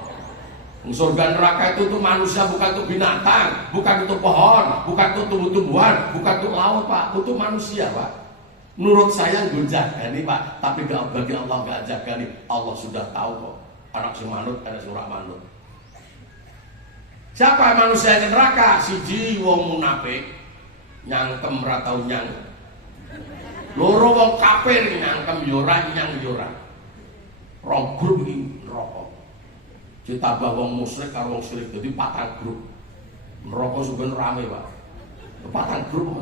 Surga neraka itu untuk manusia, bukan untuk binatang, bukan untuk pohon, bukan untuk tumbuh-tumbuhan, bukan untuk laut, Pak, untuk manusia, Pak. Menurut saya gonjagani, Pak, tapi gak bagi Allah gak jagani. Allah sudah tahu kok. Anak si manut, anak si ora manut. Siapa manusia yang neraka? Siji wong munafik, nyangkem ra tau nyang. Loro wong kafir nyangkem yo ora nyang yo ora. Rong grup iki neraka. Ditambah wong musyrik karo wong syirik, dadi 4 grup. Neraka sampeyan rame, Pak. 4 grup.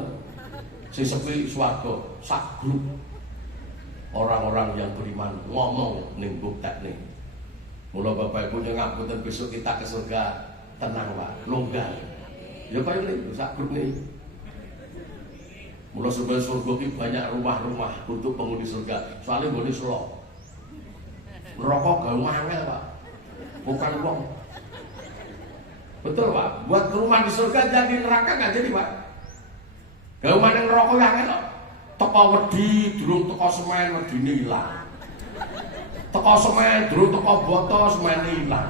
Sing sepi swarga, sak grup. Orang-orang yang beriman ngomong ning buktekne. Mula Bapak Ibu ngapunten besok kita ke surga tenang, Pak, longgar. Ya kaya ngene, sak grup nih. Mula surga ki banyak rumah-rumah untuk penghuni surga. Soalnya nggone Solo. Neraka gawe angel, Pak. Bukan uang. Betul, Pak. Buat rumah di surga jadi neraka nggak jadi, Pak. Gak mana neraka yang enak. Teko wedi durung teko semen wedine ilang. Teko semen durung teko boto semene ilang.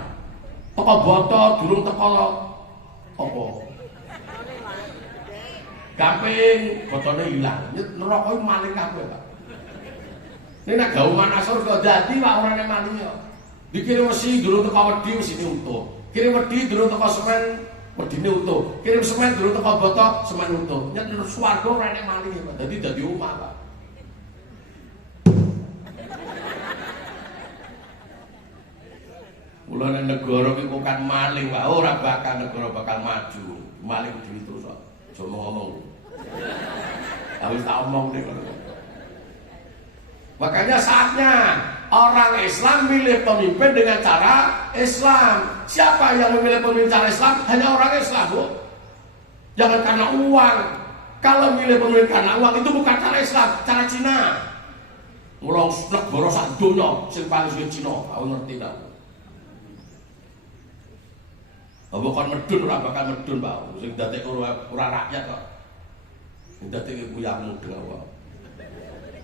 Teko boto durung teko apa? Gamping botone ilang. Neraka iki maling kabeh, Pak. Ini nek gawe mana surga dadi Pak ora nek maling yo. Dikirim mesi durung teko wedi mesine utuh. Kirim wedi durung teko semen wedine utuh. Kirim semen durung teko botok semen utuh. Nyet swarga ora enek maling Pak. Dadi omah, Pak. Mulane negara iki kok kan maling, Pak. Ora bakal negara bakal maju. Maling dhewe terus kok. Aja ngomong. Harus tak omong nih. Makanya saatnya orang Islam milih pemimpin dengan cara Islam. Siapa yang memilih pemimpin cara Islam? Hanya orang Islam, Bu. Jangan karena uang. Kalau milih pemimpin karena uang itu bukan cara Islam, cara Cina. Mulai negara sak donya sing paling suwe Cina, aku ngerti tak. Bukan medun, ora bakal medun, Pak. Sing dadek ora rakyat kok. Sing dadek kuyamu dengan apa?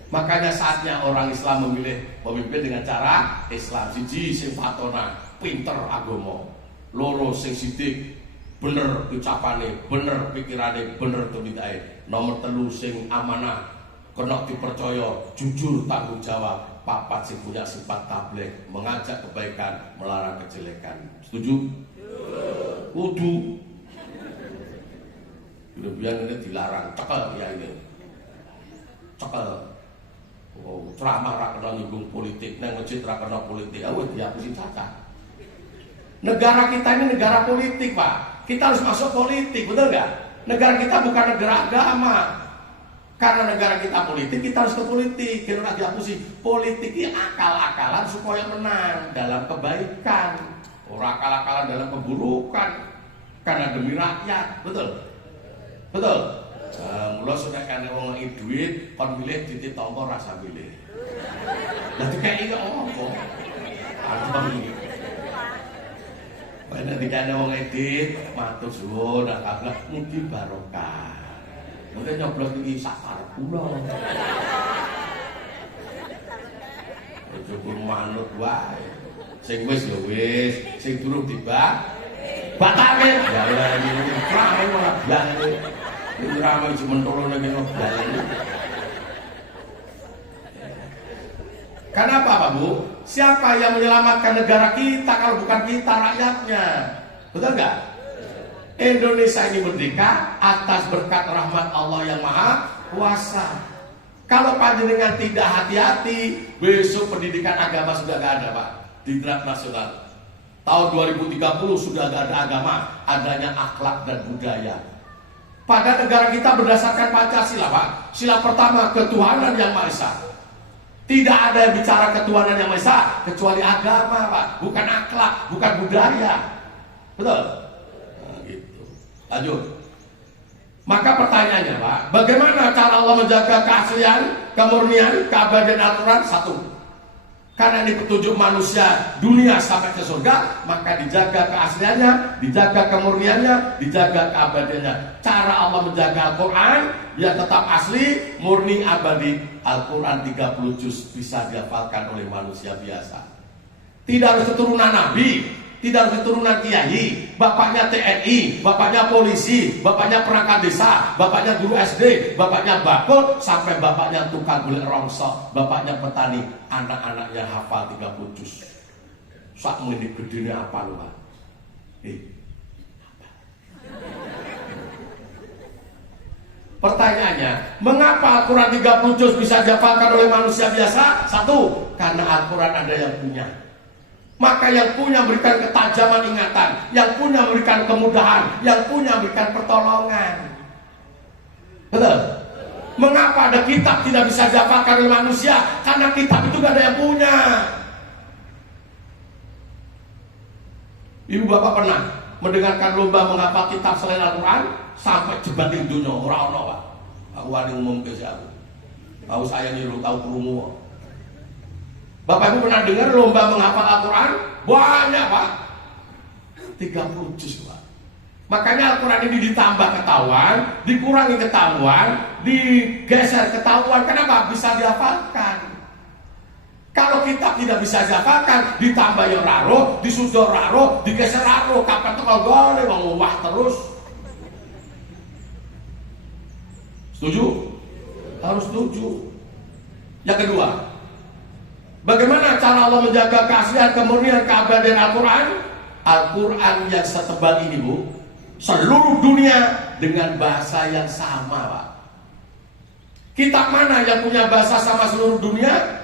Makanya saatnya orang Islam memilih pemimpin dengan cara Islam. Siji sing fatona, pinter agama. Loro sing sidik, bener ucapane, bener pikirane, bener tumitake. Nomor 3 sing amanah, kena dipercaya, jujur, tanggung jawab. 4 sing punya sifat tabligh, mengajak kebaikan, melarang kejelekan. Setuju? Kudu. Biar ini dilarang, cekel ya ini. Cekel. Oh, ceramah ra kena nyinggung politik, nang masjid ra kena politik. Awet dihapusin cacat. Negara kita ini negara politik, Pak. Kita harus masuk politik, betul nggak? Negara kita bukan negara agama. Karena negara kita politik, kita harus ke politik. Kita harus dihapusin. Politik ini akal-akalan supaya menang dalam kebaikan. Orang akal-akalan dalam keburukan. Karena demi rakyat, betul? Betul? Mula sudah kena wong ngeki duit, kon milih titik tompo rasa milih. Lah dikeki kok apa? Antum iki. Nek dikene wong edit, matur suwun, kabeh mugi barokah. Mungkin nyoblos iki sak karep kula. Cukup manut wae. Sing wis ya wis, sing durung tiba batalke. Ya ora iki krame malah blane. Ini ramai cuma tolong lagi ngobrol. Kenapa, Pak Bu? Siapa yang menyelamatkan negara kita kalau bukan kita rakyatnya? Betul nggak? Indonesia ini merdeka atas berkat rahmat Allah yang Maha Kuasa. Kalau panjenengan tidak hati-hati, besok pendidikan agama sudah nggak ada, Pak, di tingkat nasional. Tahun 2030 sudah nggak ada agama, adanya akhlak dan budaya. Pada negara kita berdasarkan Pancasila, Pak. Sila pertama, ketuhanan yang Maha Esa. Tidak ada yang bicara ketuhanan yang Maha Esa kecuali agama, Pak, bukan akhlak, bukan budaya. Betul? Nah, gitu. Lanjut. Maka pertanyaannya, Pak, bagaimana cara Allah menjaga keaslian, kemurnian, keabadian Al-Quran? Satu, karena ini petunjuk manusia dunia sampai ke surga, maka dijaga keasliannya, dijaga kemurniannya, dijaga keabadiannya. Cara Allah menjaga Al-Quran, ya tetap asli, murni, abadi. Al-Quran 30 juz bisa dihafalkan oleh manusia biasa. Tidak harus keturunan Nabi, tidak harus keturunan kiai, bapaknya TNI, bapaknya polisi, bapaknya perangkat desa, bapaknya guru SD, bapaknya bakul, sampai bapaknya tukang golek rongsok, bapaknya petani, anak-anaknya hafal 30 juz. Sak menit gedene apa lho, Pak? Pertanyaannya, mengapa Al-Quran 30 juz bisa dihafalkan oleh manusia biasa? Satu, karena Al-Quran ada yang punya. Maka yang punya memberikan ketajaman ingatan, yang punya memberikan kemudahan, yang punya memberikan pertolongan. Betul? Mengapa ada kitab tidak bisa dihafalkan oleh manusia? Karena kitab itu gak ada yang punya. Ibu bapak pernah mendengarkan lomba menghafal kitab selain Al-Quran? Sampai jebatin dunia, orang-orang, Pak. Aku wani umum ke siapa? Tahu saya niru, tahu kerungu. Bapak Ibu pernah dengar lomba menghafal Al-Quran? Banyak, Pak. 30 juz, Pak. Makanya Al-Quran ini ditambah ketahuan, dikurangi ketahuan, digeser ketahuan. Kenapa? Bisa dihafalkan. Kalau kitab tidak bisa dihafalkan, ditambah yang raro, disudor raro, digeser raro. Kapan tuh kalau gole, wah terus. Setuju? Harus setuju. Yang kedua, bagaimana cara Allah menjaga keaslian, kemurnian, keabadian Al-Quran? Al-Quran yang setebal ini, Bu, seluruh dunia dengan bahasa yang sama, Pak. Kitab mana yang punya bahasa sama seluruh dunia?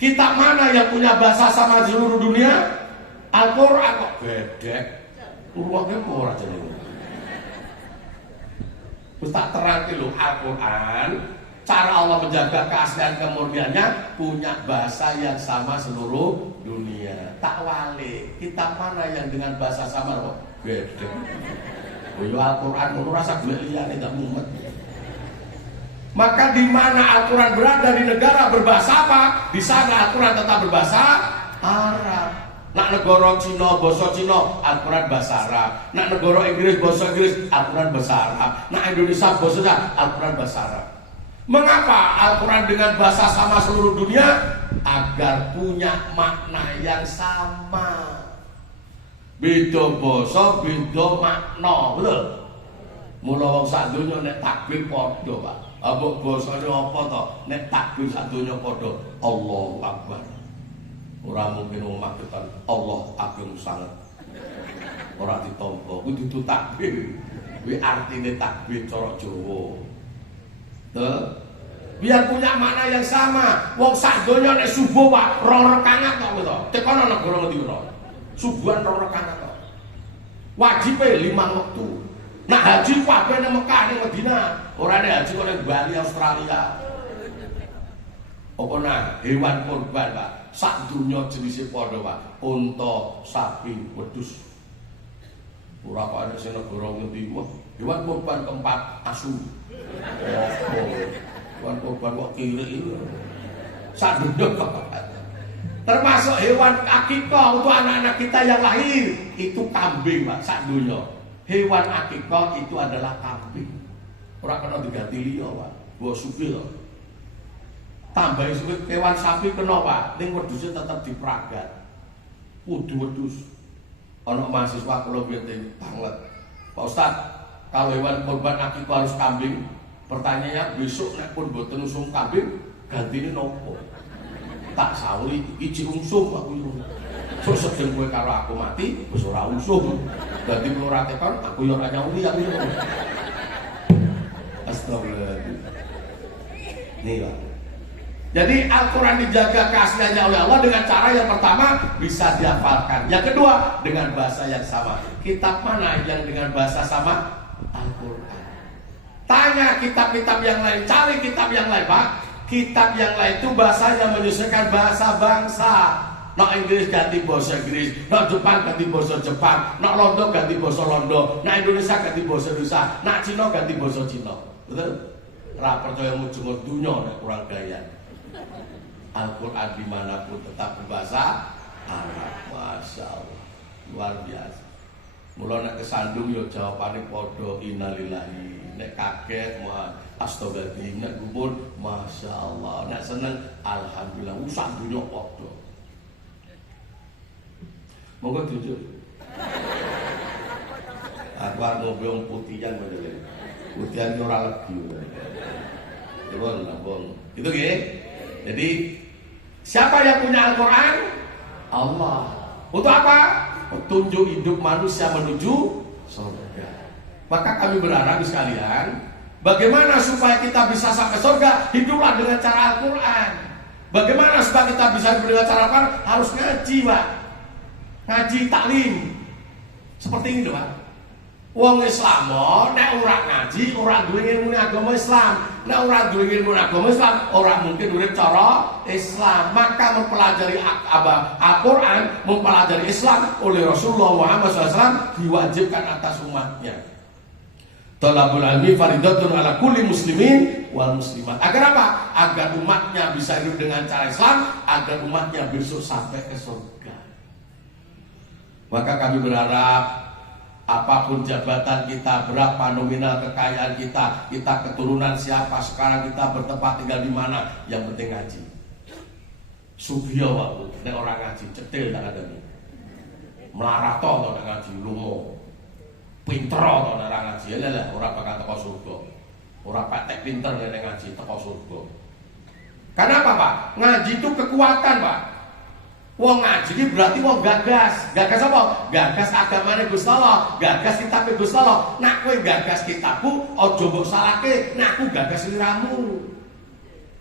Kitab mana yang punya bahasa sama seluruh dunia? Al-Quran kok bedek. Uruangnya murah jadi. Ustaz terang dulu, Al-Quran, cara Allah menjaga keaslian kemurniannya punya bahasa yang sama seluruh dunia. Tak wali, kitab mana yang dengan bahasa sama kok beda. Al-Quran menurut rasa gue lihat tidak mumet. Maka di mana Al-Quran berada di negara berbahasa apa? Di sana Al-Quran tetap berbahasa Arab. Nak negara Cina, bahasa Cina, Al-Quran bahasa Arab. Nak negara Inggris, bahasa Inggris, Al-Quran bahasa Arab. Nak Indonesia, bahasa Al-Quran bahasa Arab. Mengapa Al-Quran dengan bahasa sama seluruh dunia? Agar punya makna yang sama. Beda bahasa, beda makna, betul? Mula wong sak donya nek takbir padha, Pak. Abok basane apa to? Nek takbir sak donya padha, Allahu Akbar. Ora mungkin wong magetan Allah agung sanget. Ora ditampa, kudu takbir. Kuwi artine takbir cara Jawa. Tuh. Biar punya makna yang sama. Wong sak donya nek subuh Pak, 2 rakaat tok to. Tekono negara ngendi ora? Subuhan 2 rakaat tok. Wajibe 5 wektu. Nak haji kabeh nang Mekah ning Madinah. Ora nek haji kok ning Bali Australia. Apa nah hewan kurban, Pak? Sak dunya jenise padha, Pak. Unta, sapi, wedhus. Ora kok ana sing negara ngendi wae. Hewan kurban keempat asu. Hewan kurban kok kirik iki. Sak dunya, Pak. Termasuk hewan akikah untuk anak-anak kita yang lahir itu kambing, Pak, sak dunya. Hewan akikah itu adalah kambing. Ora kena diganti liya, Pak. Mbok sugih to. Tambahi suwit kewan sapi kena, Pak. Ning wedhuse tetep dipragat. Kudu wedhus. Ana mahasiswa kula biyen banget. Pak Ustaz, kalau hewan kurban akikah harus kambing. Pertanyaannya, besok nek pun mboten usum kambing, gantine nopo? Tak sauri iki usum aku yo. Sok sedeng kowe karo aku mati, wis ora usum. Dadi kula ora tekon, aku yo ora nyauri aku yo. Astagfirullahaladzim. Nih, Pak. Jadi Al-Quran dijaga keasliannya oleh Allah dengan cara yang pertama bisa dihafalkan. Yang kedua dengan bahasa yang sama. Kitab mana yang dengan bahasa sama? Al-Quran. Tanya kitab-kitab yang lain, cari kitab yang lain, Pak. Kitab yang lain itu bahasanya menyesuaikan bahasa bangsa. Nak Inggris ganti bahasa Inggris, nak Jepang ganti bahasa Jepang, nak Londo ganti bahasa Londo, nak Indonesia ganti bahasa Indonesia, nak Cina ganti bahasa Cina. Betul? Ra percaya mujung dunya nek kurang gaya. Al-Quran dimanapun tetap berbahasa Arab. Masya Allah, luar biasa. Mula nek kesandung yo jawabane padha innalillahi. Nek kaget mau astagfirullah, nek gumun masya Allah, nek seneng alhamdulillah. Usah dunya padha. Monggo jujur. Aku arep ngombe putihan modele. Putihan ora legi. Dipun lampung. Itu nggih. Jadi siapa yang punya Al-Quran? Allah. Untuk apa? Petunjuk hidup manusia menuju surga. Maka kami berharap sekalian, bagaimana supaya kita bisa sampai surga? Hiduplah dengan cara Al-Quran. Bagaimana supaya kita bisa hidup dengan cara Al-Quran? Harus ngaji, Pak. Ngaji taklim. Seperti ini, Pak. Wong Islam nek ora ngaji, ora duwe ilmu agama Islam. Nek ora duwe ilmu agama Islam, ora mungkin urip cara Islam. Maka mempelajari Al-Quran, mempelajari Islam oleh Rasulullah Muhammad SAW diwajibkan atas umatnya. Talabul ilmi faridatun ala kulli muslimin wal muslimat. Agar apa? Agar umatnya bisa hidup dengan cara Islam, agar umatnya besok sampai ke surga. Maka kami berharap apapun jabatan kita, berapa nominal kekayaan kita, kita keturunan siapa, sekarang kita bertempat tinggal di mana, yang penting ngaji. Sugio waktu, nek orang ngaji, cetil tak ada nih. Melarato atau tak ngaji, lumo, pinter atau tak ngaji, lah orang bakal teko surga. Orang patek pinter nek ngaji teko surga. Karena apa, Pak? Ngaji itu kekuatan, Pak. Wong ngaji ini berarti wong gagas. Gagas apa? Gagas agamane Gusti Allah, gagas kitab Gusti Allah. Nak kowe gagas kitabku, aja mbok salahke, nak aku gagas liramu.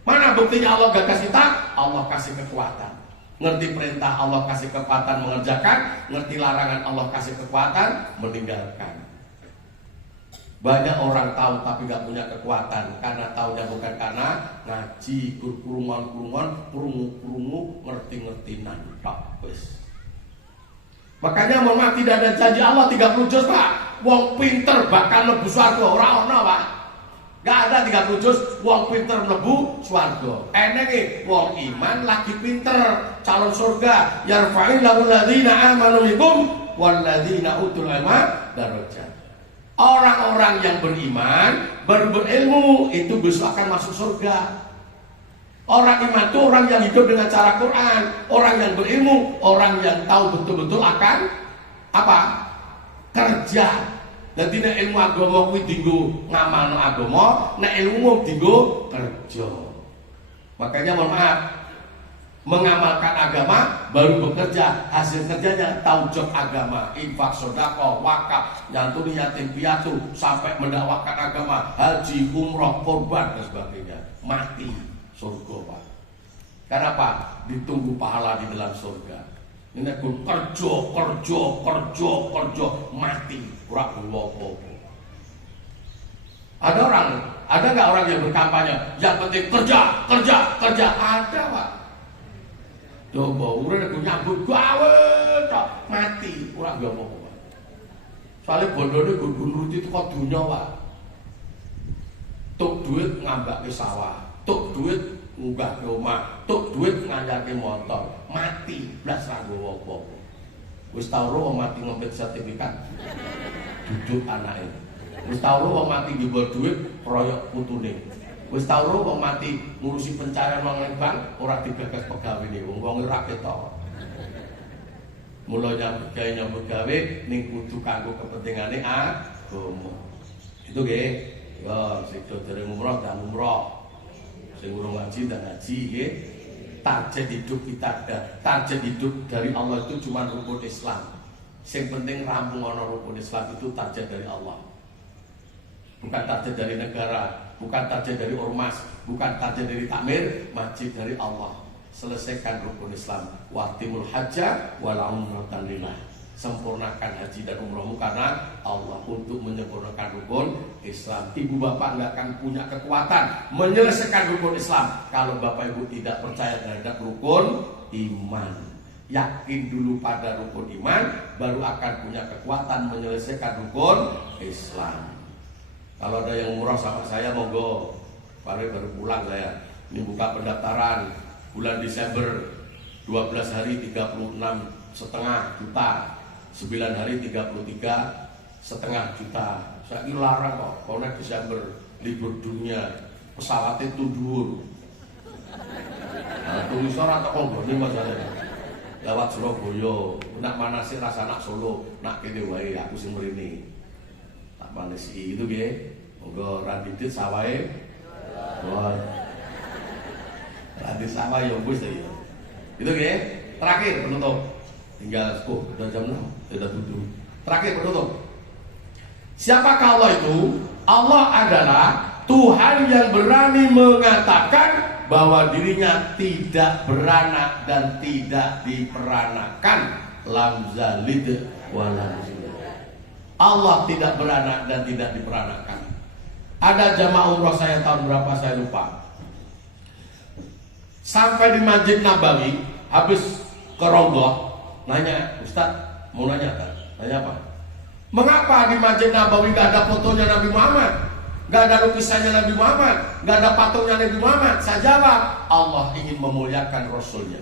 Mana buktinya Allah gagas kitab? Allah kasih kekuatan. Ngerti perintah Allah kasih kekuatan mengerjakan, ngerti larangan Allah kasih kekuatan meninggalkan. Banyak orang tahu tapi gak punya kekuatan, karena tahunya bukan karena ngaji, kurungan, kurungu, ngerti nantak wis. Makanya mohon maaf, tidak ada janji Allah 30 juz, Pak. Wong pinter bakal mlebu swarga, ora ono, Pak. Gak ada 30 juz wong pinter mlebu swarga. Enenge wong iman lagi pinter, calon surga. Yarfa'illahu alladziina aamanu minkum wal ladziina utul ilma darajat. Orang-orang yang beriman, baru berilmu, itu besok akan masuk surga. Orang iman itu orang yang hidup dengan cara Quran. Orang yang berilmu, orang yang tahu betul-betul akan apa? Kerja. Jadi nek ilmu agama kuwi dienggo ngamalno agama, nek ilmu dienggo kerja. Makanya mohon maaf, mengamalkan agama baru bekerja, hasil kerjanya tauhid agama, infak, sedekah, wakaf, nyantuni yatim piatu, sampai mendakwakan agama, haji, umroh, korban dan sebagainya. Mati surga, Pak. Kenapa? Ditunggu pahala di dalam surga. Ini aku kerja, mati, ora apa-apa. Ada nggak orang yang berkampanye yang penting kerja? Ada, Pak. Coba urip aku nyambut gawe tok mati ora ngomong. Soale bondone nggo nuruti teko donya, Pak. Tuk duit ngambake sawah, tuk duit ngunggah ke omah, tuk duit nganyake motor, mati blas ra nggowo apa-apa. Wis tau ro wong mati ngompet sertifikat. Duduk anake. Wis tau ro wong mati nggo duit proyek putune. Wis tau ro wong mati ngurusi pencarian wong bank ora digagas pegawene wong ora ketok. Mula nyambut gawe ning kudu kanggo kepentingane agama. Itu nggih. Ya sing dereng umroh dan umroh. Sing urung ngaji dan ngaji nggih. Target hidup kita, target hidup dari Allah itu cuma rukun Islam. Sing penting rampung ana rukun Islam itu target dari Allah. Bukan target dari negara, bukan target dari ormas, bukan target dari takmir, masjid dari Allah. Selesaikan rukun Islam. Watimul hajja wal umratan lillah. sempurnakan haji dan umrohmu karena Allah, untuk menyempurnakan rukun Islam. Ibu bapak nggak akan punya kekuatan menyelesaikan rukun Islam kalau bapak ibu tidak percaya terhadap rukun iman. Yakin dulu pada rukun iman, baru akan punya kekuatan menyelesaikan rukun Islam. Kalau ada yang umroh sama saya, monggo. Baru pulang saya. Ini buka pendaftaran bulan Desember, 12 hari 36,5 juta, 9 hari 33,5 juta. Saya ini larang kok, kalau naik Desember libur dunia, pesawatnya tundur. Nah, tulis orang tak konggo ini masalahnya. Lewat Surabaya, nak mana sih rasa nak Solo, nak kene wae aku sing mrene. Tak manesi itu nggih. Monggo randidit sawahe. Wah. Randidit sawah ya wis ta ya. Itu nggih. Terakhir penutup. Tinggal udah jam 6, sudah tutup. Terakhir penutup. Siapakah Allah itu? Allah adalah Tuhan yang berani mengatakan bahwa dirinya tidak beranak dan tidak diperanakan. Lam zalid wa lam yulad. Allah tidak beranak dan tidak diperanakan. Ada jamaah umroh saya tahun berapa saya lupa. Sampai di Masjid Nabawi, habis ke Raudhah, nanya, Ustaz, mau nanya kan? Nanya apa? Mengapa di Masjid Nabawi gak ada fotonya Nabi Muhammad? Gak ada lukisannya Nabi Muhammad? Gak ada patungnya Nabi Muhammad? Saya jawab, Allah ingin memuliakan Rasulnya.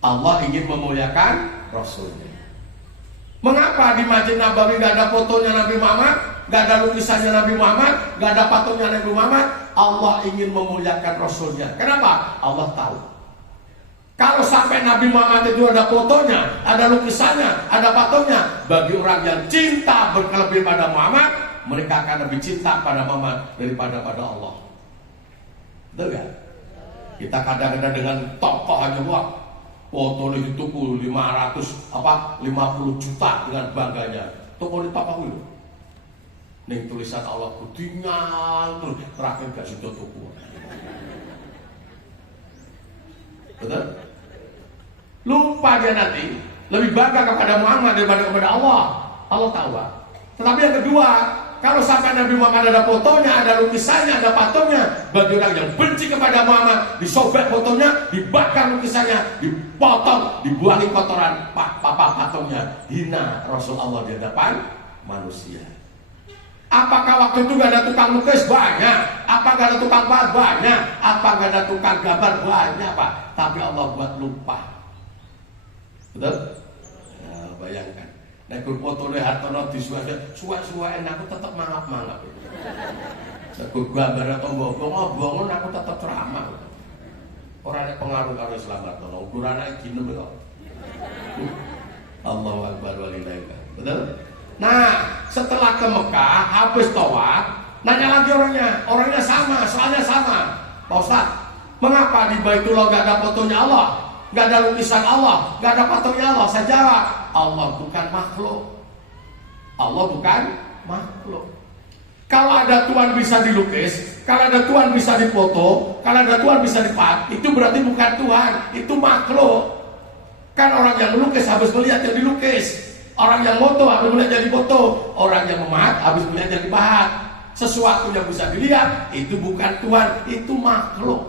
Allah ingin memuliakan Rasulnya. Mengapa di Masjid Nabawi gak ada fotonya Nabi Muhammad? Gak ada lukisannya Nabi Muhammad? Gak ada patungnya Nabi Muhammad? Allah ingin memuliakan Rasulnya. Kenapa? Allah tahu. Kalau sampai Nabi Muhammad itu ada fotonya, ada lukisannya, ada patungnya, bagi orang yang cinta berkelebihan pada Muhammad, mereka akan lebih cinta pada Muhammad daripada pada Allah. Betul kan? Kita kadang-kadang dengan tokoh aja, wah, foto itu tuku 50 juta dengan bangganya. Toko di tokoh itu. Nih tulisan Allah kudinyal terus terakhir gak sudah tuku. Betul? Lupa dia nanti lebih bangga kepada Muhammad daripada kepada Allah. Allah tahu, Pak. Tetapi yang kedua, kalau sampai Nabi Muhammad ada fotonya, ada lukisannya, ada patungnya, bagi orang yang benci kepada Muhammad, disobek fotonya, dibakar lukisannya, dipotong, dibuangi kotoran patungnya, hina Rasul Allah di hadapan manusia. Apakah waktu itu gak ada tukang lukis? Banyak. Apa gak ada tukang pahat? Banyak. Apa gak ada tukang gambar? Banyak, Pak. Tapi Allah buat lupa. Betul? Nah, bayangkan. Nek foto le Hartono disuwek-suwek aku tetep mangap-mangap. Sebab gambar atau ngobong aku tetep ceramah. Ora nek pengaruh karo Islam Hartono, ukurane ginem kok. Allahu Akbar walillahi. Betul? Nah, setelah ke Mekah, habis tawaf, nanya lagi orangnya sama, soalnya sama. Pak Ustaz, mengapa di Baitullah gak ada fotonya Allah, gak ada lukisan Allah, gak ada patungnya Allah? Saya jawab, Allah bukan makhluk. Allah bukan makhluk. Kalau ada Tuhan bisa dilukis, kalau ada Tuhan bisa dipoto, kalau ada Tuhan bisa dipat, itu berarti bukan Tuhan, itu makhluk. Kan orang yang melukis habis melihat yang dilukis. Orang yang moto habis melihat jadi foto, orang yang memahat habis melihat jadi pahat. Sesuatu yang bisa dilihat itu bukan Tuhan, itu makhluk.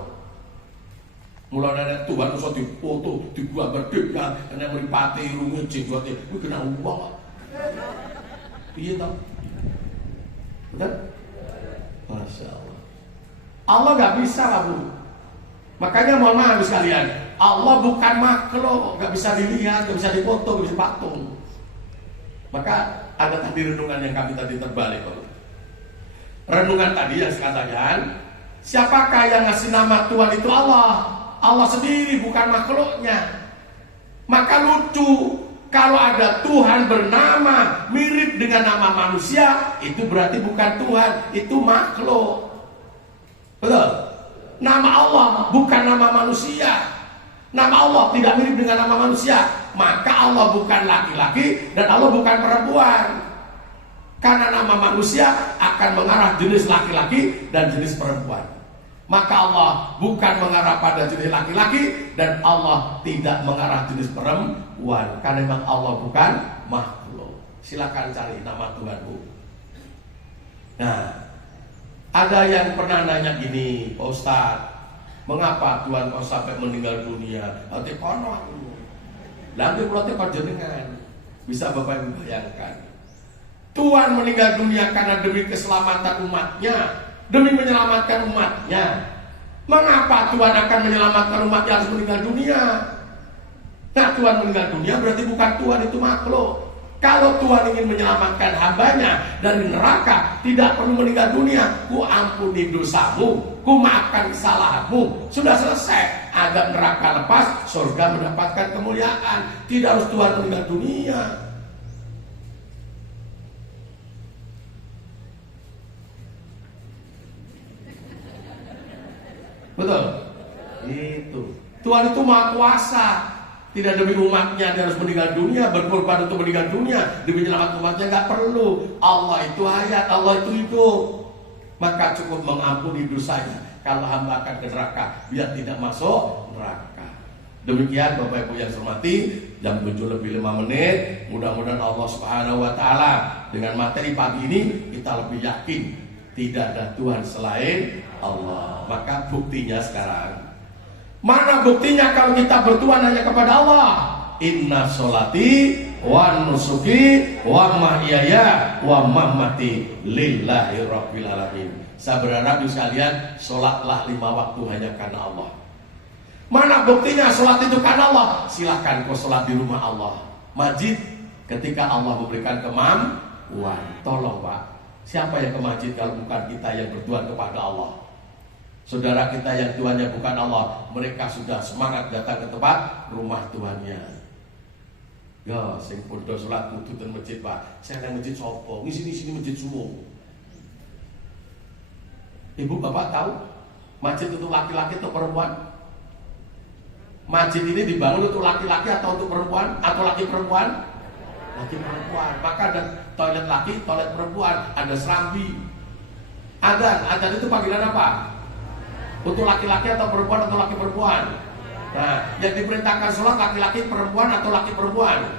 Mulai dari Tuhan usah dipoto, dibuat berdeka, karena meripati irungnya jenggotnya, itu kena uang. Iya tau? Betul? Masya Allah. Allah gak bisa kamu. Makanya mohon maaf sekalian, Allah bukan makhluk, gak bisa dilihat, gak bisa dipoto, gak bisa patung. Maka ada tadi renungan yang kami tadi terbalik. Renungan tadi yang sekatakan, siapakah yang ngasih nama Tuhan itu? Allah. Allah sendiri, bukan makhluknya. Maka lucu, kalau ada Tuhan bernama mirip dengan nama manusia, itu berarti bukan Tuhan, itu makhluk. Betul? Nama Allah bukan nama manusia. Nama Allah tidak mirip dengan nama manusia, maka Allah bukan laki-laki dan Allah bukan perempuan. Karena nama manusia akan mengarah jenis laki-laki dan jenis perempuan. Maka Allah bukan mengarah pada jenis laki-laki dan Allah tidak mengarah jenis perempuan, karena memang Allah bukan makhluk. Silakan cari nama Tuhanmu. Nah, ada yang pernah nanya gini, Pak Ustadz, mengapa Tuhan kok sampai meninggal dunia? Nanti kono lanjut plotnya kau jenengan. Bisa Bapak Ibu bayangkan, Tuhan meninggal dunia karena demi keselamatan umatnya, demi menyelamatkan umatnya. Mengapa Tuhan akan menyelamatkan umat yang harus meninggal dunia? Nah, Tuhan meninggal dunia berarti bukan Tuhan itu makhluk. Kalau Tuhan ingin menyelamatkan hambanya dari neraka, tidak perlu meninggal dunia. Ku ampuni dosamu, ku maafkan kesalahanmu, sudah selesai. Agar neraka lepas, surga mendapatkan kemuliaan. Tidak harus Tuhan meninggal dunia. Betul? Itu Tuhan itu maha kuasa. Tidak demi umatnya dia harus meninggal dunia, berkorban untuk meninggal dunia, demi menyelamatkan umatnya, nggak perlu. Allah itu hayat, Allah itu hidup. Maka cukup mengampuni dosanya. Kalau hamba akan ke neraka, biar tidak masuk neraka. Demikian Bapak Ibu yang saya hormati, jam 7:05. Mudah-mudahan Allah Subhanahu wa taala dengan materi pagi ini kita lebih yakin tidak ada Tuhan selain Allah. Maka buktinya sekarang, mana buktinya kalau kita bertuhan hanya kepada Allah? Inna sholati wa nusuki wa mahyaya wa mamati lillahi rabbil alamin. Saya berharap sekalian, sholatlah 5 waktu hanya karena Allah. Mana buktinya sholat itu karena Allah? Silahkan kau sholat di rumah Allah. Masjid ketika Allah memberikan kemampuan. Tolong Pak, siapa yang ke masjid kalau bukan kita yang bertuhan kepada Allah? Saudara kita yang Tuhannya bukan Allah, mereka sudah semangat datang ke tempat rumah Tuhannya. Ya, sing podo salat kudu ten masjid, Pak. Saya nang masjid sopo? Ngisi-sini masjid semua. Ibu Bapak tahu masjid untuk laki-laki atau perempuan? Masjid ini dibangun untuk laki-laki atau untuk perempuan? Atau laki perempuan? Laki perempuan. Maka ada toilet laki, toilet perempuan, ada serambi. Adzan itu panggilan apa? Untuk laki-laki atau perempuan atau laki perempuan? Nah, yang diperintahkan sholat laki-laki perempuan atau laki perempuan?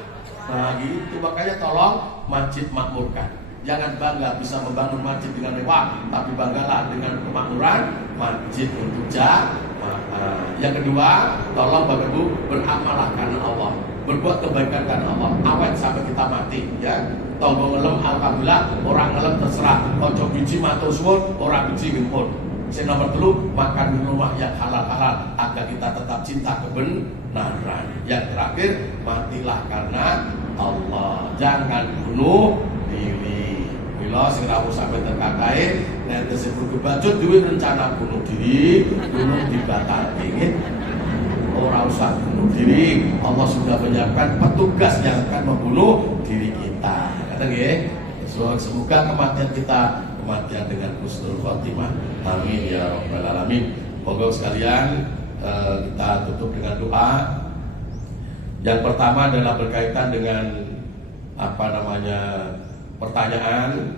Nah gitu, makanya tolong masjid makmurkan. Jangan bangga bisa membangun masjid dengan mewah, tapi banggalah dengan kemakmuran masjid untuk jamaah. Yang kedua, tolong Bapak Ibu beramalah karena Allah, berbuat kebaikan karena Allah, awet sampai kita mati. Ya, tonggo ngelem alhamdulillah, orang ngelem terserah. Ojo biji matur suwun, orang biji ngimpun. Yang nomor 3, makan di rumah yang halal-halal agar kita tetap cinta kebenaran. Yang terakhir, matilah karena Allah. Jangan bunuh diri. Mila sing rawuh sampai terkakai nek disebut kebacut duwe rencana bunuh diri, bunuh dibatalke nggih. Ora usah bunuh diri. Allah sudah menyiapkan petugas yang akan membunuh diri kita. Kata nggih. Semoga kematian kita kematian dengan husnul khotimah. Amin ya rabbal alamin. Monggo sekalian kita tutup dengan doa. Yang pertama adalah berkaitan dengan pertanyaan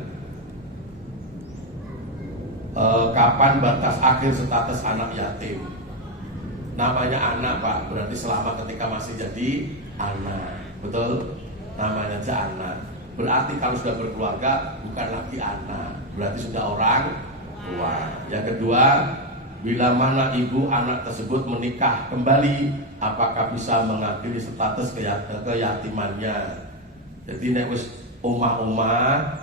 kapan batas akhir status anak yatim. Namanya anak Pak, berarti selama ketika masih jadi anak. Betul? Namanya aja anak. Berarti kalau sudah berkeluarga bukan lagi anak, berarti sudah orang tua. Yang kedua, bila mana ibu anak tersebut menikah kembali, apakah bisa mengakhiri status keyatimannya? Jadi nek wis omah-omah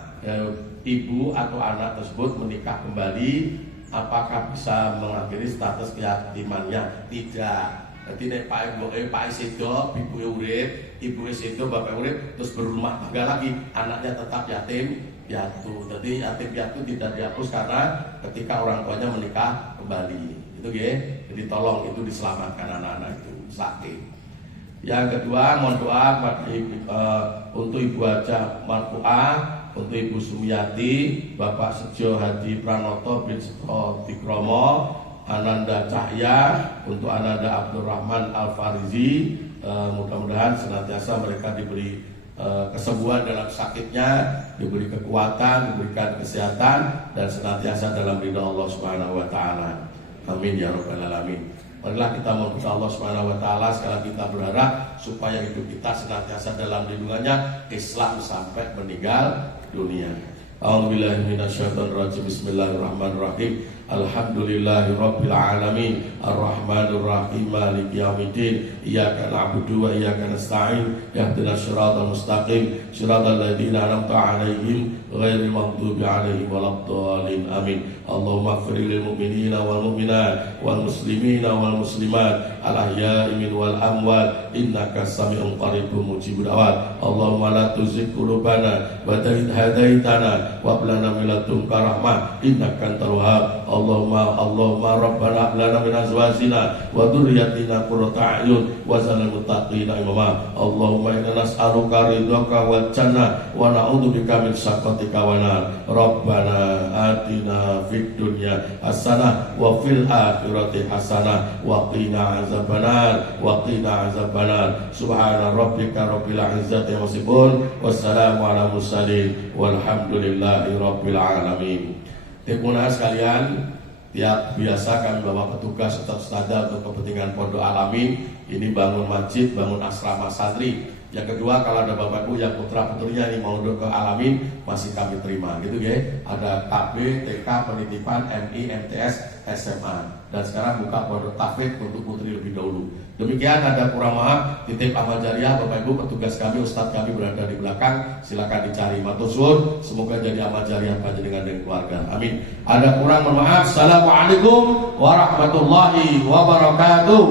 ibu atau anak tersebut menikah kembali, apakah bisa mengakhiri status keyatimannya? Tidak. Jadi nek Pak Sedo, ibu urip, ibu Sedo, bapak urip, terus berumah tangga lagi, anaknya tetap yatim piatu. Jadi yatim piatu tidak dihapus karena ketika orang tuanya menikah kembali. Itu ya. Jadi tolong itu diselamatkan anak-anak itu sakit. Yang kedua, mohon doa untuk Ibu Haja Marfuah, untuk Ibu Sumiati, Bapak Sejo Hadi Pranoto bin Seto Tikromo, Ananda Cahya, untuk Ananda Abdurrahman Al-Farizi. Mudah-mudahan senantiasa mereka diberi kesembuhan dalam sakitnya, diberi kekuatan, diberikan kesehatan, dan senantiasa dalam ridha Allah Subhanahu wa taala. Amin ya rabbal alamin. Marilah kita memuji Allah Subhanahu wa taala, sekali kita berharap supaya hidup kita senantiasa dalam lindungannya Islam sampai meninggal dunia. A'udzubillahi minasyaitonirrajim. Bismillahirrahmanirrahim. Alhamdulillahirabbil alamin. Arrahmanir rahim. Maliki yaumiddin. Iyyaka na'budu wa iyyaka nasta'in. Ihdinas siratal mustaqim. Siratal ladzina an'amta 'alaihim ghairil maghdubi 'alaihim waladdallin. Amin. Allahumma ighfir lil mu'minina wal mu'minat wal muslimina wal muslimat al ahya'i min wal amwat innaka sami'un qaribun mujibud da'wat. Allahumma la tuzigh qulubana ba'da idh hadaitana wa hab lana min ladunka rahmah innaka antal wahhab. Allahumma rabbana hab lana min azwajina wa dhurriyyatina qurrata a'yun waj'alna lil muttaqina imama. Allahumma inna nas'aluka ridhaka wal jannah wa na'udzubika min sakhatika wan nar. Rabbana atina fid dunya hasanah wa fil akhirati hasanah wa qina azabannar wa qina azabannar. Subhana rabbika rabbil izzati amma yasifun wassalamu ala mursalin walhamdulillahi rabbil alamin. Teman-teman sekalian, tiap biasa kami bawa petugas atau standar untuk kepentingan Pondok Alamin. Ini bangun masjid, bangun asrama santri. Yang kedua, kalau ada bapak ibu yang putra putrinya ini mau ke Alamin, masih kami terima, gitu ya. Ada KB, TK, penitipan, MI, MTS, SMA. Dan sekarang buka pondok tahfidz untuk putri lebih dahulu. Demikian, ada kurang maaf, titip amal jariah bapak ibu petugas kami, ustadz kami berada di belakang. Silakan dicari. Matur suwun, semoga jadi amal jariah panjenengan dan keluarga. Amin. Ada kurang, mohon maaf. Assalamualaikum warahmatullahi wabarakatuh.